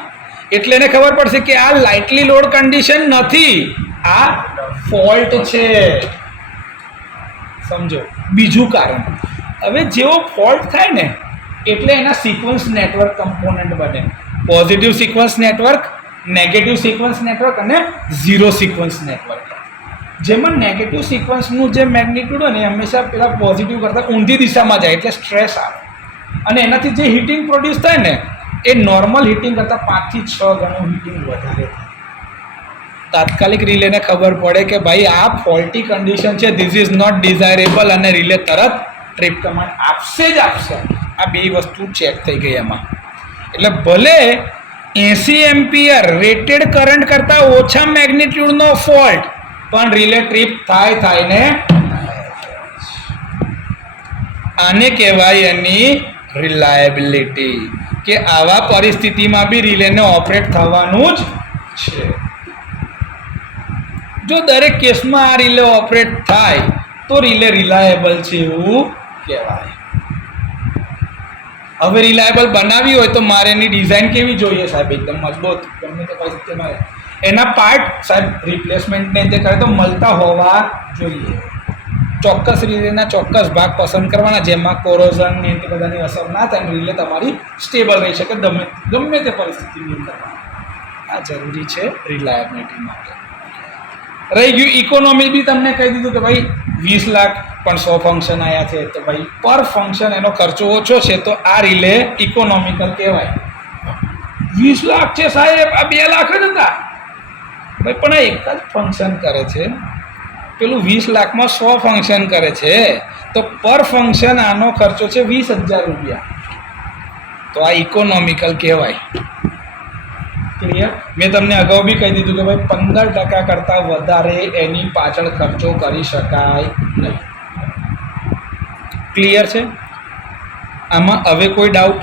એટલે એને ખબર પડશે કે આ લાઇટલી લોડ કન્ડિશન નથી, આ ફોલ્ટ છે. સમજો. બીજું કારણ, હવે જેવો ફોલ્ટ થાય ને એટલે એના સિક્વન્સ નેટવર્ક કમ્પોનન્ટ બને. Positive sequence network, negative sequence network અને ઝીરો સિક્વન્સ નેટવર્ક. જેમાં નેગેટિવ સિક્વન્સનું જે મેગ્નિટ્યુડ હોય ને એ હંમેશા પેલા પોઝિટિવ કરતાં ઊંધી દિશામાં જાય એટલે સ્ટ્રેસ આવે અને એનાથી જે હીટિંગ પ્રોડ્યુસ થાય ને એ નોર્મલ હીટિંગ કરતાં 5 થી 6 ગણું હીટિંગ વધારે થાય. તાત્કાલિક રિલેને ખબર પડે કે ભાઈ આ ફોલ્ટી કન્ડિશન છે, ધીસ ઇઝ નોટ ડિઝાયરેબલ, અને રિલે તરત ટ્રીપ કમાન્ડ આપશે જ આપશે. આ બે વસ્તુ ચેક થઈ ગઈ એમાં. એટલે ભલે 80 એમ્પિયર રેટેડ કરંટ કરતાં ઓછા મેગ્નિટ્યુડનો ફોલ્ટ, પણ રિલે ટ્રીપ થાય ને. આને કહેવાય એની રિલાયબિલિટી, કે આવા પરિસ્થિતિમાં બી રિલેને ઓપરેટ થવાનું જ છે. જો દરેક કેસમાં આ રિલે ઓપરેટ થાય તો રિલે રિલાયેબલ છે એવું કહેવાય. હવે રિલાયેબલ બનાવી હોય તો મારે એની ડિઝાઇન કેવી જોઈએ સાહેબ? એકદમ મજબૂત, ગમે તે પરિસ્થિતિમાં એના પાર્ટ સાહેબ રિપ્લેસમેન્ટને જે કરે તો મળતા હોવા જોઈએ. ચોક્કસ રિલેના ચોક્કસ ભાગ પસંદ કરવાના જેમાં કોરોઝન ને તે બધાની અસર ના થાય, રિલે તમારી સ્ટેબલ રહી શકે ગમે તે પરિસ્થિતિની અંદર. આ જરૂરી છે રિલાયબિલિટી માટે. રહી ગયું ઇકોનોમી, બી તમને કહી દીધું કે ભાઈ 20 લાખ પણ 100 ફંક્શન આવ્યા છે તો ભાઈ પર ફંક્શન એનો ખર્ચો ઓછો છે તો આ રિલે ઇકોનોમિકલ કહેવાય. 20 લાખ છે સાહેબ, આ 2 લાખ જ હતા ભાઈ, પણ આ એક જ ફંક્શન કરે છે. પેલું 20 લાખમાં 100 ફંક્શન કરે છે તો પર ફંક્શન આનો ખર્ચો છે 20,000 રૂપિયા, તો આ ઇકોનોમિકલ કહેવાય. ક્લિયર? મેં તમને અગાઉ બી કહી દીધું કે ભાઈ 15% કરતાં વધારે એની પાછળ ખર્ચો કરી શકાય નહીં. ક્લિયર છે? આમાં હવે કોઈ ડાઉટ?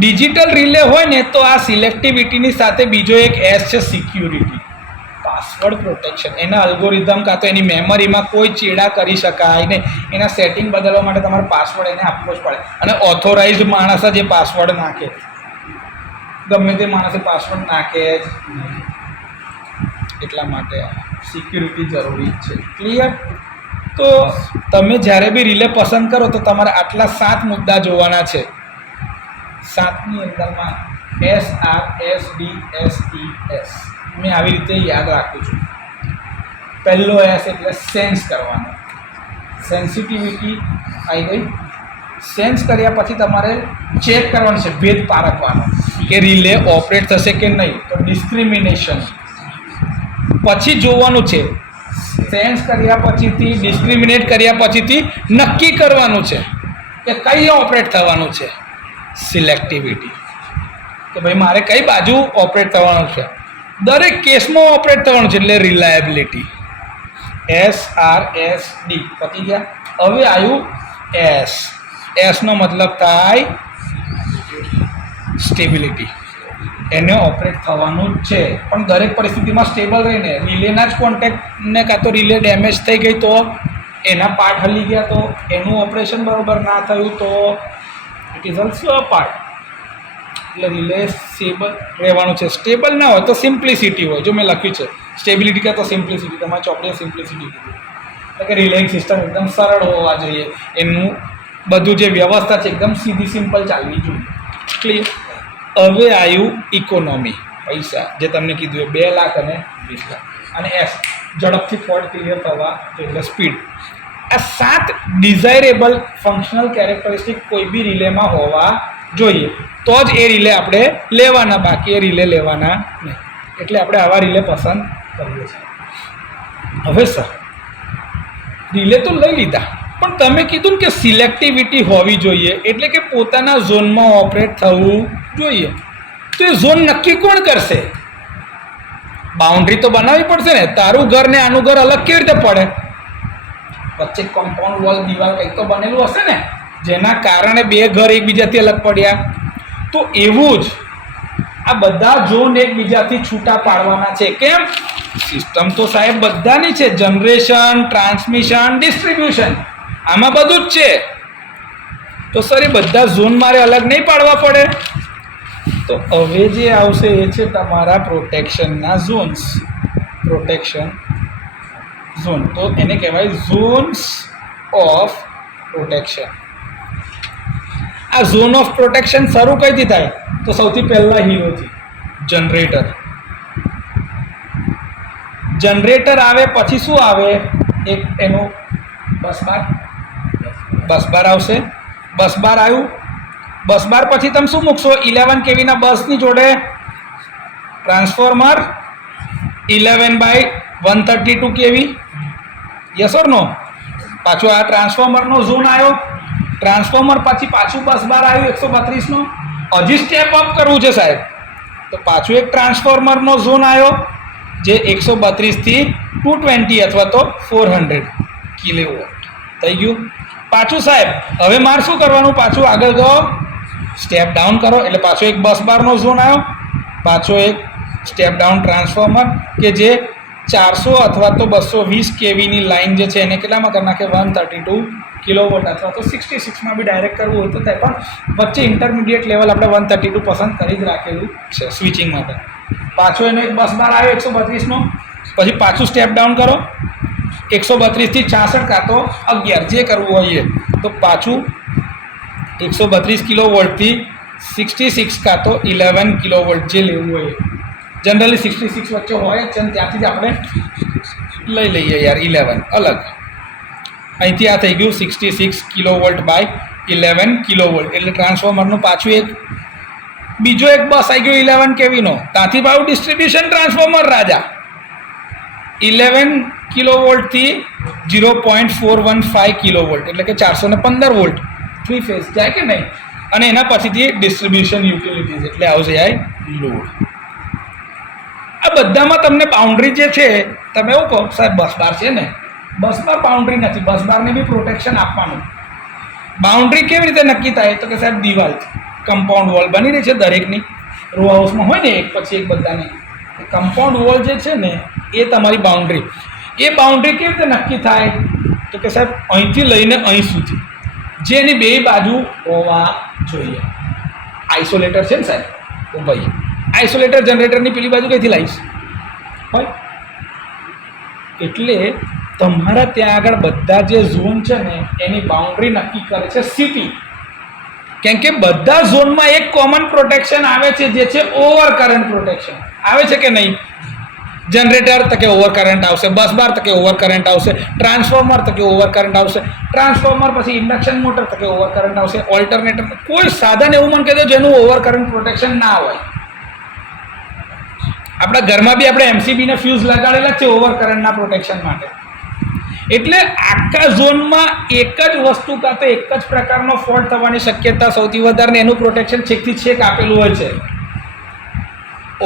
ડિજિટલ રિલે હોય ને તો આ સિલેક્ટિવિટીની સાથે બીજો એક એસ છે, સિક્યુરિટી, પાસવર્ડ પ્રોટેક્શન. એના અલ્ગોરિધમ કાં તો એની મેમરીમાં કોઈ ચેડા કરી શકાય નહીં. એના સેટિંગ બદલવા માટે તમારે પાસવર્ડ એને આપવો જ પડે, અને ઓથોરાઇઝડ માણસ જ એ પાસવર્ડ નાખે. ગમે તે માણસે પાસવર્ડ નાખે જ નહીં. એટલા માટે સિક્યુરિટી જરૂરી છે. ક્લિયર? તો તમે જ્યારે બી રિલે પસંદ કરો તો તમારે આટલા 7 મુદ્દા જોવાના છે. 7ની અંદરમાં SRSDSES મેં આવી રીતે યાદ રાખું છું. પહેલો એસ એટલે સેન્સ કરવાનો, સેન્સિટિવિટી આવી ગઈ. સેન્સ કર્યા પછી તમારે ચેક કરવાનું છે, ભેદ પારખવાનો કે રિલે ઓપરેટ થશે કે નહીં. તો ડિસ્ક્રિમિનેશન પછી જોવાનું છે, સેન્સ કર્યા પછીથી ડિસ્ક્રિમિનેટ કર્યા પછીથી નક્કી કરવાનું છે કે કઈ ઓપરેટ થવાનું છે. સિલેક્ટિવિટી કે ભાઈ મારે કઈ બાજુ ઓપરેટ થવાનું છે, દરેક કેસમાં ઓપરેટ થવાનું છે, એટલે રિલાયબિલિટી. SRSD પતી ગયા. હવે આવ્યું S નો મતલબ થાય સ્ટેબિલિટી. એને ઓપરેટ થવાનું જ છે, પણ દરેક પરિસ્થિતિમાં સ્ટેબલ રહીને. રિલેના જ કોન્ટેક્ટને કાં તો રિલે ડેમેજ થઈ ગઈ તો, એના પાર્ટ હલી ગયા તો, એનું ઓપરેશન બરાબર ના થયું તો it is also a part. એટલે રિલે સ્ટેબલ રહેવાનું છે. સ્ટેબલ ના હોય તો સિમ્પ્લિસિટી હોય. જો મેં લખ્યું છે સ્ટેબિલિટી કાં તો સિમ્પ્લિસિટી, તમારી ચોપડીએ સિમ્પ્લિસિટી કીધું. એટલે કે રિલેઇંગ સિસ્ટમ એકદમ સરળ હોવા જોઈએ, એનું બધું જે વ્યવસ્થા છે એકદમ સીધી સિમ્પલ ચાલવી જોઈએ. ક્લિયર. હવે આવ્યું ઇકોનોમી, પૈસા, જે તમને કીધું એ 2 લાખ અને 20 લાખ. અને S ઝડપથી ફોલ્ટ ક્લિયર થવા એટલે સ્પીડ. આ 7 ડિઝાયરેબલ ફંક્શનલ કેરેક્ટરિસ્ટિક કોઈ બી રિલેમાં હોવા જોઈએ, તો જ એ રિલે આપણે લેવાના, બાકી એ રિલે લેવાના નહીં. એટલે આપણે આવા રિલે પસંદ કરીએ છીએ. હવે સર રિલે તો લઈ લીધા, પણ તમે કીધું ને કે સિલેક્ટિવિટી હોવી જોઈએ, એટલે કે પોતાના ઝોનમાં ઓપરેટ થવું જોઈએ. તો એ ઝોન નક્કી કોણ કરશે? બાઉન્ડ્રી તો બનાવવી પડશે ને. તારું ઘર ને આનું ઘર અલગ કેવી રીતે પડે? વચ્ચે કમ્પાઉન્ડ વોલ, દિવાલ કંઈક તો બનેલું હશે ને, જેના કારણે 2 ઘર એકબીજાથી અલગ પડ્યા. તો એવું જ આ બધા ઝોન એકબીજાથી છૂટા પાડવાના છે. કેમ? સિસ્ટમ તો સાહેબ બધાની છે, જનરેશન, ટ્રાન્સમિશન, ડિસ્ટ્રીબ્યુશન, આમાં બધું જ છે. તો સર એ બધા ઝોન મારે અલગ નહીં પાડવા પડે. તો હવે જે આવશે એ છે તમારા પ્રોટેક્શનના ઝોન્સ. પ્રોટેક્શન ઝોન, તો એને કહેવાય ઝોન્સ ઓફ પ્રોટેક્શન. આ ઝોન ઓફ પ્રોટેક્શન શરૂ કઈથી થાય? તો સૌથી પહેલાં હીરોથી, જનરેટર. જનરેટર આવે પછી શું આવે? એક એનું બસબાર આવશે. બસબાર આવ્યું. બસબાર પછી તમે શું મૂકશો? 11 kVના બસની જોડે ટ્રાન્સફોર્મર 11/132 kV. યસ ઓર નો? પાછું આ ટ્રાન્સફોર્મરનો ઝોન આવ્યો. ટ્રાન્સફોર્મર પછી પાછું બસબાર આવ્યું 132 નો. હજી સ્ટેપ અપ કરવું છે સાહેબ, તો પાછું એક ટ્રાન્સફોર્મરનો ઝોન આવ્યો જે 132 થી 220 અથવા તો 400 કિલોવોટ થઈ ગયું. પાછું સાહેબ હવે મારે શું કરવાનું? પાછું આગળ ગયો, સ્ટેપ ડાઉન કરો, એટલે પાછો એક બસ બારનો ઝોન આવ્યો, પાછો એક સ્ટેપ ડાઉન ટ્રાન્સફોર્મર કે જે 400 અથવા તો 220 kVની લાઇન જે છે એને કેટલામાં કરી નાખે? 132 કિલોવોટ અથવા તો 66માં બી ડાયરેક્ટ કરવું હોય તો થાય, પણ વચ્ચે ઇન્ટરમીડિયેટ લેવલ આપણે 132 પસંદ કરી જ રાખેલું છે સ્વિચિંગ માટે. પાછો એનો એક બસ બાર આવ્યો 132નો, પછી પાછું સ્ટેપ ડાઉન કરો 132 થી 66 કાં તો 11 જે કરવું હોય એ. તો પાછું 132 કિલોવોલ્ટથી 66 કાં તો 11 કિલોવોલ્ટ જે લેવું હોય. જનરલી 66 વચ્ચે હોય જ છે, ત્યાંથી જ આપણે લઈ લઈએ યાર 11 અલગ. અહીંથી આ થઈ ગયું 66 કિલોવોલ્ટ બાય 11 કિલોવોલ્ટ, એટલે ટ્રાન્સફોર્મરનું પાછું એક બીજો એક બસ આવી ગયો 11 kVનો. ત્યાંથી પાછું ડિસ્ટ્રીબ્યુશન ટ્રાન્સફોર્મર રાજા 11 કિલોવોલ્ટથી 0.415 કિલોવોલ્ટ, એટલે કે 415 વોલ્ટ 3 ફેઝ જાય કે નહીં. અને એના પછીથી ડિસ્ટ્રીબ્યુશન યુટિલિટીઝ, એટલે આવશે આ લોડ. આ બધામાં તમને બાઉન્ડ્રી જે છે, તમે એવું કહો સાહેબ બસ બાર છે ને, બસ બાર બાઉન્ડ્રી નથી, બસ બારને બી પ્રોટેક્શન આપવાનું. બાઉન્ડ્રી કેવી રીતે નક્કી થાય? તો કે સાહેબ દિવાલથી, કમ્પાઉન્ડ વોલ બની રહી છે દરેકની, રો હાઉસમાં હોય ને એક પછી એક બધાની. કમ્પાઉન્ડ વોલ જે છે ને એ તમારી બાઉન્ડ્રી. એ બાઉન્ડ્રી કેવી રીતે નક્કી થાય? તો કે સાહેબ અહીંથી લઈને અહીં સુધી જે એની 2 બાજુ હોવા જોઈએ. આઇસોલેટર છે ને સાહેબ, તો ભાઈ આઇસોલેટર જનરેટરની પેલી બાજુ કઈથી લાવીશ? હોય એટલે તમારા ત્યાં આગળ બધા જે ઝોન છે ને એની બાઉન્ડ્રી નક્કી કરે છે સિટી. કેમ કે બધા ઝોનમાં એક કોમન પ્રોટેક્શન આવે છે, જે છે ઓવર કરંટ પ્રોટેક્શન આવે છે કે નહીં? જનરેટર તો કે ઓવર કરંટ આવશે, બસ બાર તો કે ઓવર કરંટ આવશે, ટ્રાન્સફોર્મર તો કે ઓવર કરંટ આવશે, ટ્રાન્સફોર્મર પછી ઇન્ડક્શન મોટર તો કે ઓવર કરંટ આવશે, ઓલ્ટરનેટર કોઈ સાધન એવું મને કહી દો જેનું ઓવર કરંટ પ્રોટેક્શન ના હોય. આપણા ઘરમાં બી આપણે એમસીબી ને ફ્યુઝ લગાડેલા જ છે ઓવર કરંટના પ્રોટેક્શન માટે. એટલે આખા ઝોનમાં એક જ વસ્તુ કાં તો એક જ પ્રકારનો ફોલ્ટ થવાની શક્યતા સૌથી વધારે ને એનું પ્રોટેક્શન છેકથી છેક આપેલું હોય છે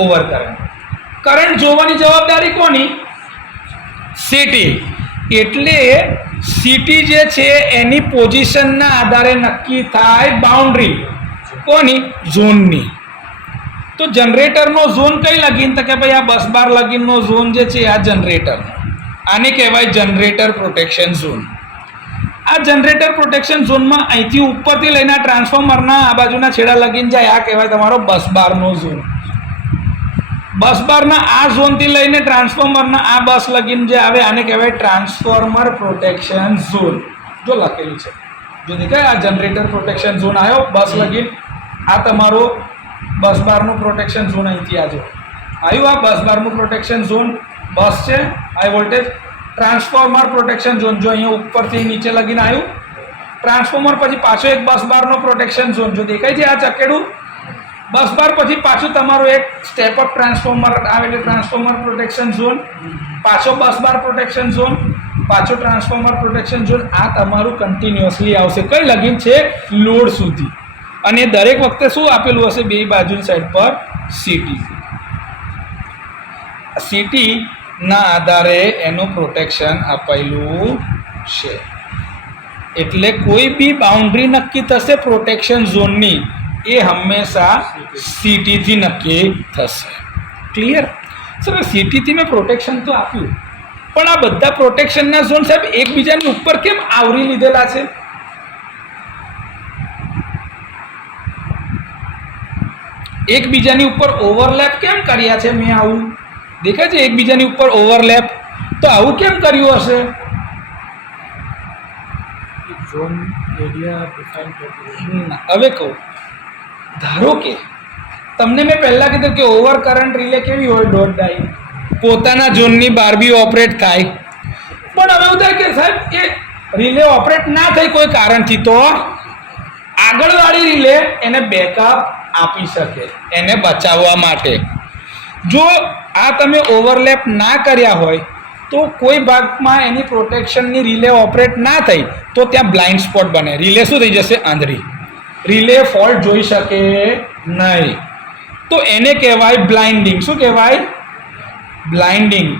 ઓવર કરંટ. કરંટ જોવાની જવાબદારી કોની? સિટી. એટલે સિટી જે છે એની પોઝિશનના આધારે નક્કી થાય બાઉન્ડ્રી કોની? ઝોનની. તો જનરેટરનો ઝોન કઈ લગીન? તો કે ભાઈ આ બસ બાર લગીનનો ઝોન જે છે આ જનરેટરનો, આને કહેવાય જનરેટર પ્રોટેક્શન ઝોન. આ જનરેટર પ્રોટેક્શન ઝોનમાં અહીંથી ઉપરથી લઈને આ ટ્રાન્સફોર્મરના આ બાજુના છેડા લગીન જાય આ કહેવાય તમારો બસ બારનો ઝોન. બસ બારના આ ઝોનથી લઈને ટ્રાન્સફોર્મરના આ બસ લગીન જે આવે આને કહેવાય ટ્રાન્સફોર્મર પ્રોટેક્શન ઝોન. જો લખેલું છે જો દેખાય આ જનરેટર પ્રોટેક્શન ઝોન આવ્યો બસ લગીન, આ તમારો બસ બારનું પ્રોટેક્શન ઝોન અહીંથી આજો આવ્યું. આ બસ બારનું પ્રોટેક્શન ઝોન બસ છે high voltage. Transformer protection zone જો અહીંયા ઉપરથી નીચે લગીને આવ્યું. ટ્રાન્સફોર્મર પછી પાછો એક બસ બારનો પ્રોટેક્શન ઝોન જો દેખાય છે આ ચકેડું. બસ બાર પછી પાછું તમારું એક સ્ટેપ અપ ટ્રાન્સફોર્મર આવે એટલે ટ્રાન્સફોર્મર પ્રોટેક્શન ઝોન, પાછો બસ બાર પ્રોટેક્શન ઝોન, પાછો ટ્રાન્સફોર્મર પ્રોટેક્શન ઝોન. આ તમારું કન્ટિન્યુઅસલી આવશે કઈ લગીન છે? લોડ સુધી. અને દરેક વખતે શું આપેલું હશે? બે બાજુની સાઈડ પર સિટી. સિટીના આધારે એનું પ્રોટેક્શન આપેલું છે. એટલે કોઈ બી બાઉન્ડ્રી નક્કી થશે પ્રોટેક્શન ઝોનની એ હંમેશા સિટીથી નક્કી થશે. ક્લિયર? સર સિટીથી મેં પ્રોટેક્શન તો આપ્યું પણ આ બધા પ્રોટેક્શનના ઝોન સાહેબ એકબીજાની ઉપર કેમ આવરી લીધેલા છે? એકબીજાની ઉપર ઓવરલેપ કેમ કર્યા છે? મેં આવું દેખાય છે એકબીજાની ઉપર ઓવરલેપ, તો આવું કેમ કર્યું હશે? ઝોન એરિયા ડિફાઇન કરતું. હવે કહું, ધારો કે તમને મેં પહેલાં કીધું કે ઓવર કરંટ રિલે કેવી હોય? ડોટ ડાઈ પોતાના ઝોનની બહાર બી ઓપરેટ થાય. પણ હવે એવું થાય કે સાહેબ એ રિલે ઓપરેટ ના થઈ કોઈ કારણથી, તો આગળવાળી રિલે એને બેકઅપ આપી શકે એને બચાવવા માટે. જો આ તમે ઓવરલેપ ના કર્યા હોય તો કોઈ ભાગમાં એની પ્રોટેક્શનની રિલે ઓપરેટ ના થઈ તો ત્યાં બ્લાઇન્ડ સ્પોટ બને. રિલે શું થઈ જશે? આંધળી. રિલે ફોલ્ટ જોઈ શકે નહીં. તો એને કહેવાય બ્લાઇન્ડિંગ. શું કહેવાય? બ્લાઇન્ડિંગ.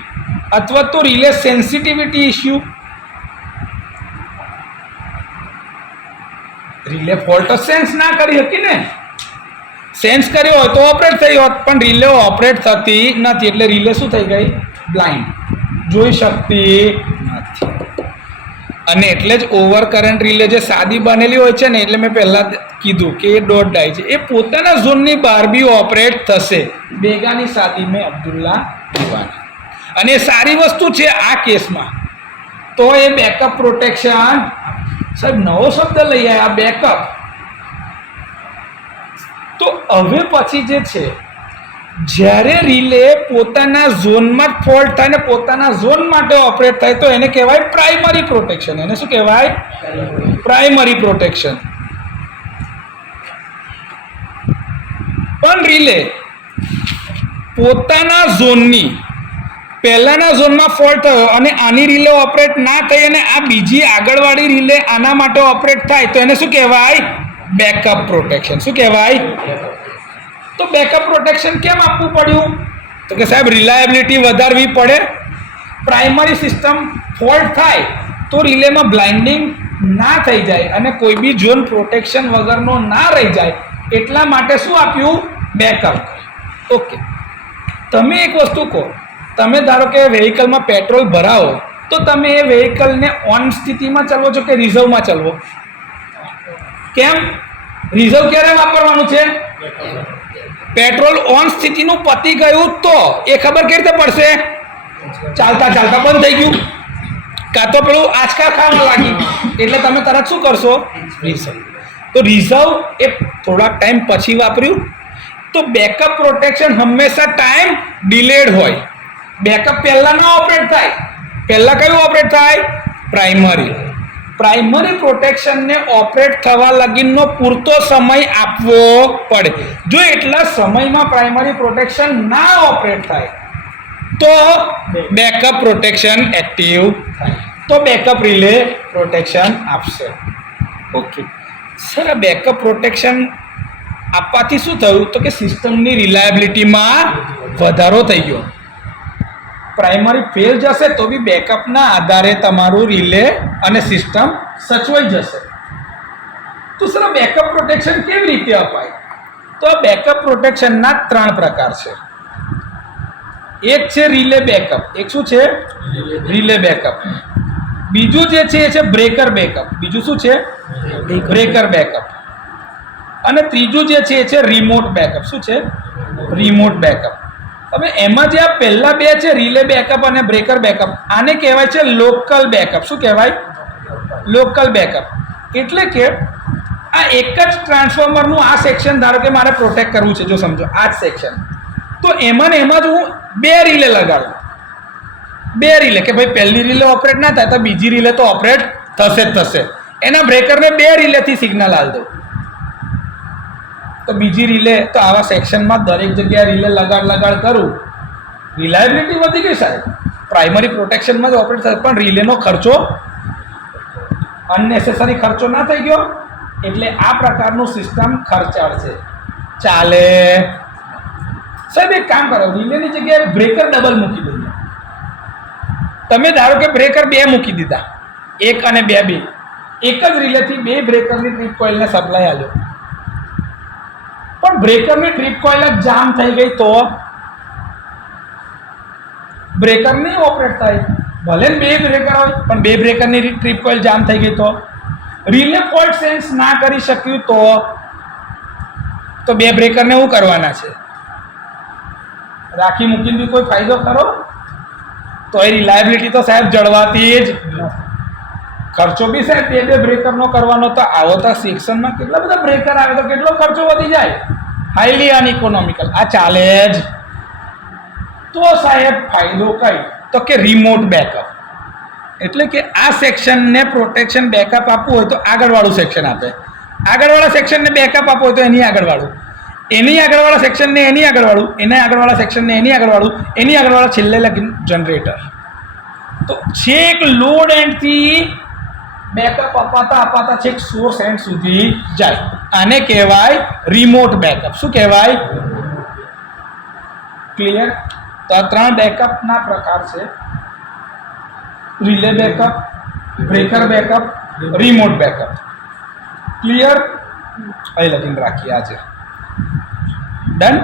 અથવા તો relay sensitivity issue. Relay fault sense ના કરી શકી ને. સેન્સ કર્યો હોય તો ઓપરેટ થઈ હોત પણ રિલે ઓપરેટ થતી નથી એટલે રિલે શું થઈ ગઈ? બ્લાઇન્ડ. જોઈ શકતી નથી. અને એટલે જ ઓવર કરંટ રિલે જે સાદી બનેલી હોય છે ને, એટલે મેં પહેલાં કીધું કે એ ડોટ ડાઈ છે, એ પોતાના ઝોનની બહાર બી ઓપરેટ થશે. બેગાની સાદી મેં અબ્દુલ્લા દીવાની. અને એ સારી વસ્તુ છે આ કેસમાં. તો એ બેકઅપ પ્રોટેક્શન સાહેબ નવો શબ્દ લઈ આવ્યા બેકઅપ. તો હવે પછી જે છે જ્યારે રિલે પોતાના ઝોનમાં જ ફોલ્ટ થાય ને પોતાના ઝોન માટે ઓપરેટ થાય તો એને કહેવાય પ્રાઇમરી પ્રોટેક્શન. એને શું કહેવાય? Primary protection. પણ રિલે પોતાના ઝોનની પહેલાના ઝોનમાં ફોલ્ટ થયો અને આની રિલે ઓપરેટ ના થઈ અને આ બીજી આગળવાળી રિલે આના માટે ઓપરેટ થાય તો એને શું કહેવાય? Backup protection. શું કહેવાય? તો બેકઅપ પ્રોટેક્શન કેમ આપવું પડ્યું? તો કે સાહેબ રિલાયબિલિટી વધારવી પડે. પ્રાઇમરી સિસ્ટમ ફોલ્ટ થાય તો રિલેમાં બ્લાઇન્ડિંગ ના થઈ જાય અને કોઈ બી ઝોન પ્રોટેક્શન વગરનો ના રહી જાય એટલા માટે શું આપ્યું? બેકઅપ. ઓકે, તમે એક વસ્તુ કહો, તમે ધારો કે વેહિકલમાં પેટ્રોલ ભરાવો તો તમે એ વેહિકલને ઓન સ્થિતિમાં ચલાવો છો કે રિઝર્વમાં ચલાવો? કેમ? રિઝર્વ ક્યારે વાપરવાનું છે? પેટ્રોલ ઓન સ્થિતિનું પતી ગયું તો એ ખબર કેવી રીતે પડશે? ચાલતા ચાલતા બંધ થઈ ગયું કાં તો પેલું આંચકા ખાવા લાગી એટલે તમે તરત શું કરશો? રિઝર્વ. તો રિઝર્વ એ થોડાક ટાઈમ પછી વાપર્યું. તો બેકઅપ પ્રોટેક્શન હંમેશા ટાઈમ ડિલેડ હોય. બેકઅપ પહેલા ના ઓપરેટ થાય, પહેલા કયું ઓપરેટ થાય? પ્રાઇમરી પ્રોટેક્શનને ઓપરેટ થવા લગીનનો પૂરતો સમય આપવો પડે. જો એટલા સમયમાં પ્રાઇમરી પ્રોટેક્શન ના ઓપરેટ થાય તો બેકઅપ પ્રોટેક્શન એક્ટિવ થાય, તો બેકઅપ રિલે પ્રોટેક્શન આપશે. ઓકે સર, આ બેકઅપ પ્રોટેક્શન આપવાથી શું થયું? તો કે સિસ્ટમની રિલાયબિલિટીમાં વધારો થઈ ગયો. પ્રાઇમરી ફેલ જશે તો બી બેકઅપના આધારે તમારું રિલે અને સિસ્ટમ સચવાઈ જશે. તો સર, બેકઅપ પ્રોટેક્શન કેવી રીતે અપાય? તો આ બેકઅપ પ્રોટેક્શનના 3 પ્રકાર છે. એક છે રિલે બેકઅપ. એક શું છે? Relay backup. બીજું જે છે એ છે બ્રેકર બેકઅપ. બીજું શું છે? Breaker backup. અને ત્રીજું જે છે એ છે રિમોટ બેકઅપ. શું છે? Remote backup. હવે એમાં જે આ પહેલા બે છે રિલે બેકઅપ અને બ્રેકર બેકઅપ, આને કહેવાય છે લોકલ બેકઅપ. શું કહેવાય? Local backup. એટલે કે આ એક જ ટ્રાન્સફોર્મરનું આ સેક્શન ધારો કે મારે પ્રોટેક્ટ કરવું છે, જો સમજો આ જ સેક્શન, તો એમાં ને એમાં જ હું 2 રિલે લગાડું. 2 રિલે કે ભાઈ પહેલી રિલે ઓપરેટ ના થાય તો બીજી રિલે તો ઓપરેટ થશે જ થશે. એના બ્રેકરને 2 રિલેથી સિગ્નલ આલ દઉં તો બીજી રિલે તો આવા સેક્શનમાં દરેક જગ્યાએ રિલે લગાડ કરું, રિલાયબિલિટી વધી ગઈ સાહેબ. પ્રાઇમરી પ્રોટેક્શનમાં જ ઓપરેટ થાય પણ રિલેનો ખર્ચો અનનેસેસરી ખર્ચો ના થઈ ગયો. એટલે આ પ્રકારનું સિસ્ટમ ખર્ચાળ છે, ચાલે. સાહેબ એક કામ કરો, રિલેની જગ્યાએ બ્રેકર ડબલ મૂકી દઈએ. તમે ધારો કે બ્રેકર 2 મૂકી દીધા, 1 અને 2 એક જ રિલેથી 2 બ્રેકરની ટ્રીપ કોઇલને સપ્લાય આલ્યો, પણ બ્રેકરની ટ્રીપ કોઇલ જ જામ થઈ ગઈ તો બ્રેકર નહીં ઓપરેટ થાય. ભલે 2 બ્રેકર હોય પણ 2 બ્રેકરની ટ્રીપ કોઇલ જામ થઈ ગઈ તો રિલે ફોલ્ટ સેન્સ ના કરી શક્યું તો 2 બ્રેકરને શું કરવાના છે? રાખી મૂકીને બી કોઈ ફાયદો ખરો? તો એ રિલાયબિલિટી તો સાહેબ જળવાતી જ. ખર્ચો બી સાહેબ 2 બ્રેકરનો કરવાનો, તો આવો તો સેક્શનમાં કેટલા બધા બ્રેકર આવે તો કેટલો ખર્ચો વધી જાય, હાઈલી અનઇકોનોમિકલ. આ ચાલે જ. તો સાહેબ ફાયદો કઈ? તો કે રિમોટ બેકઅપ. એટલે કે આ સેક્શનને પ્રોટેક્શન બેકઅપ આપવું હોય તો આગળવાળું સેક્શન આપે, આગળવાળા સેક્શનને બેકઅપ આપવું હોય તો એની આગળવાળું, એની આગળવાળા સેક્શનને એની આગળવાળું, એના આગળવાળા સેક્શનને એની આગળવાળું, એની આગળવાળા છેલ્લે લગીને જનરેટર. તો છેક લોડ એન્ડથી બેકઅપ અપાતા છેક સોર્સ એન્ડ સુધી જાય. આને કહેવાય રિમોટ બેકઅપ. શું કહેવાય? ક્લિયર? તો આ 3 બેકઅપના પ્રકાર છે: relay backup, breaker backup, remote backup. Clear? અહીં લગીને રાખીએ આજે. ડન.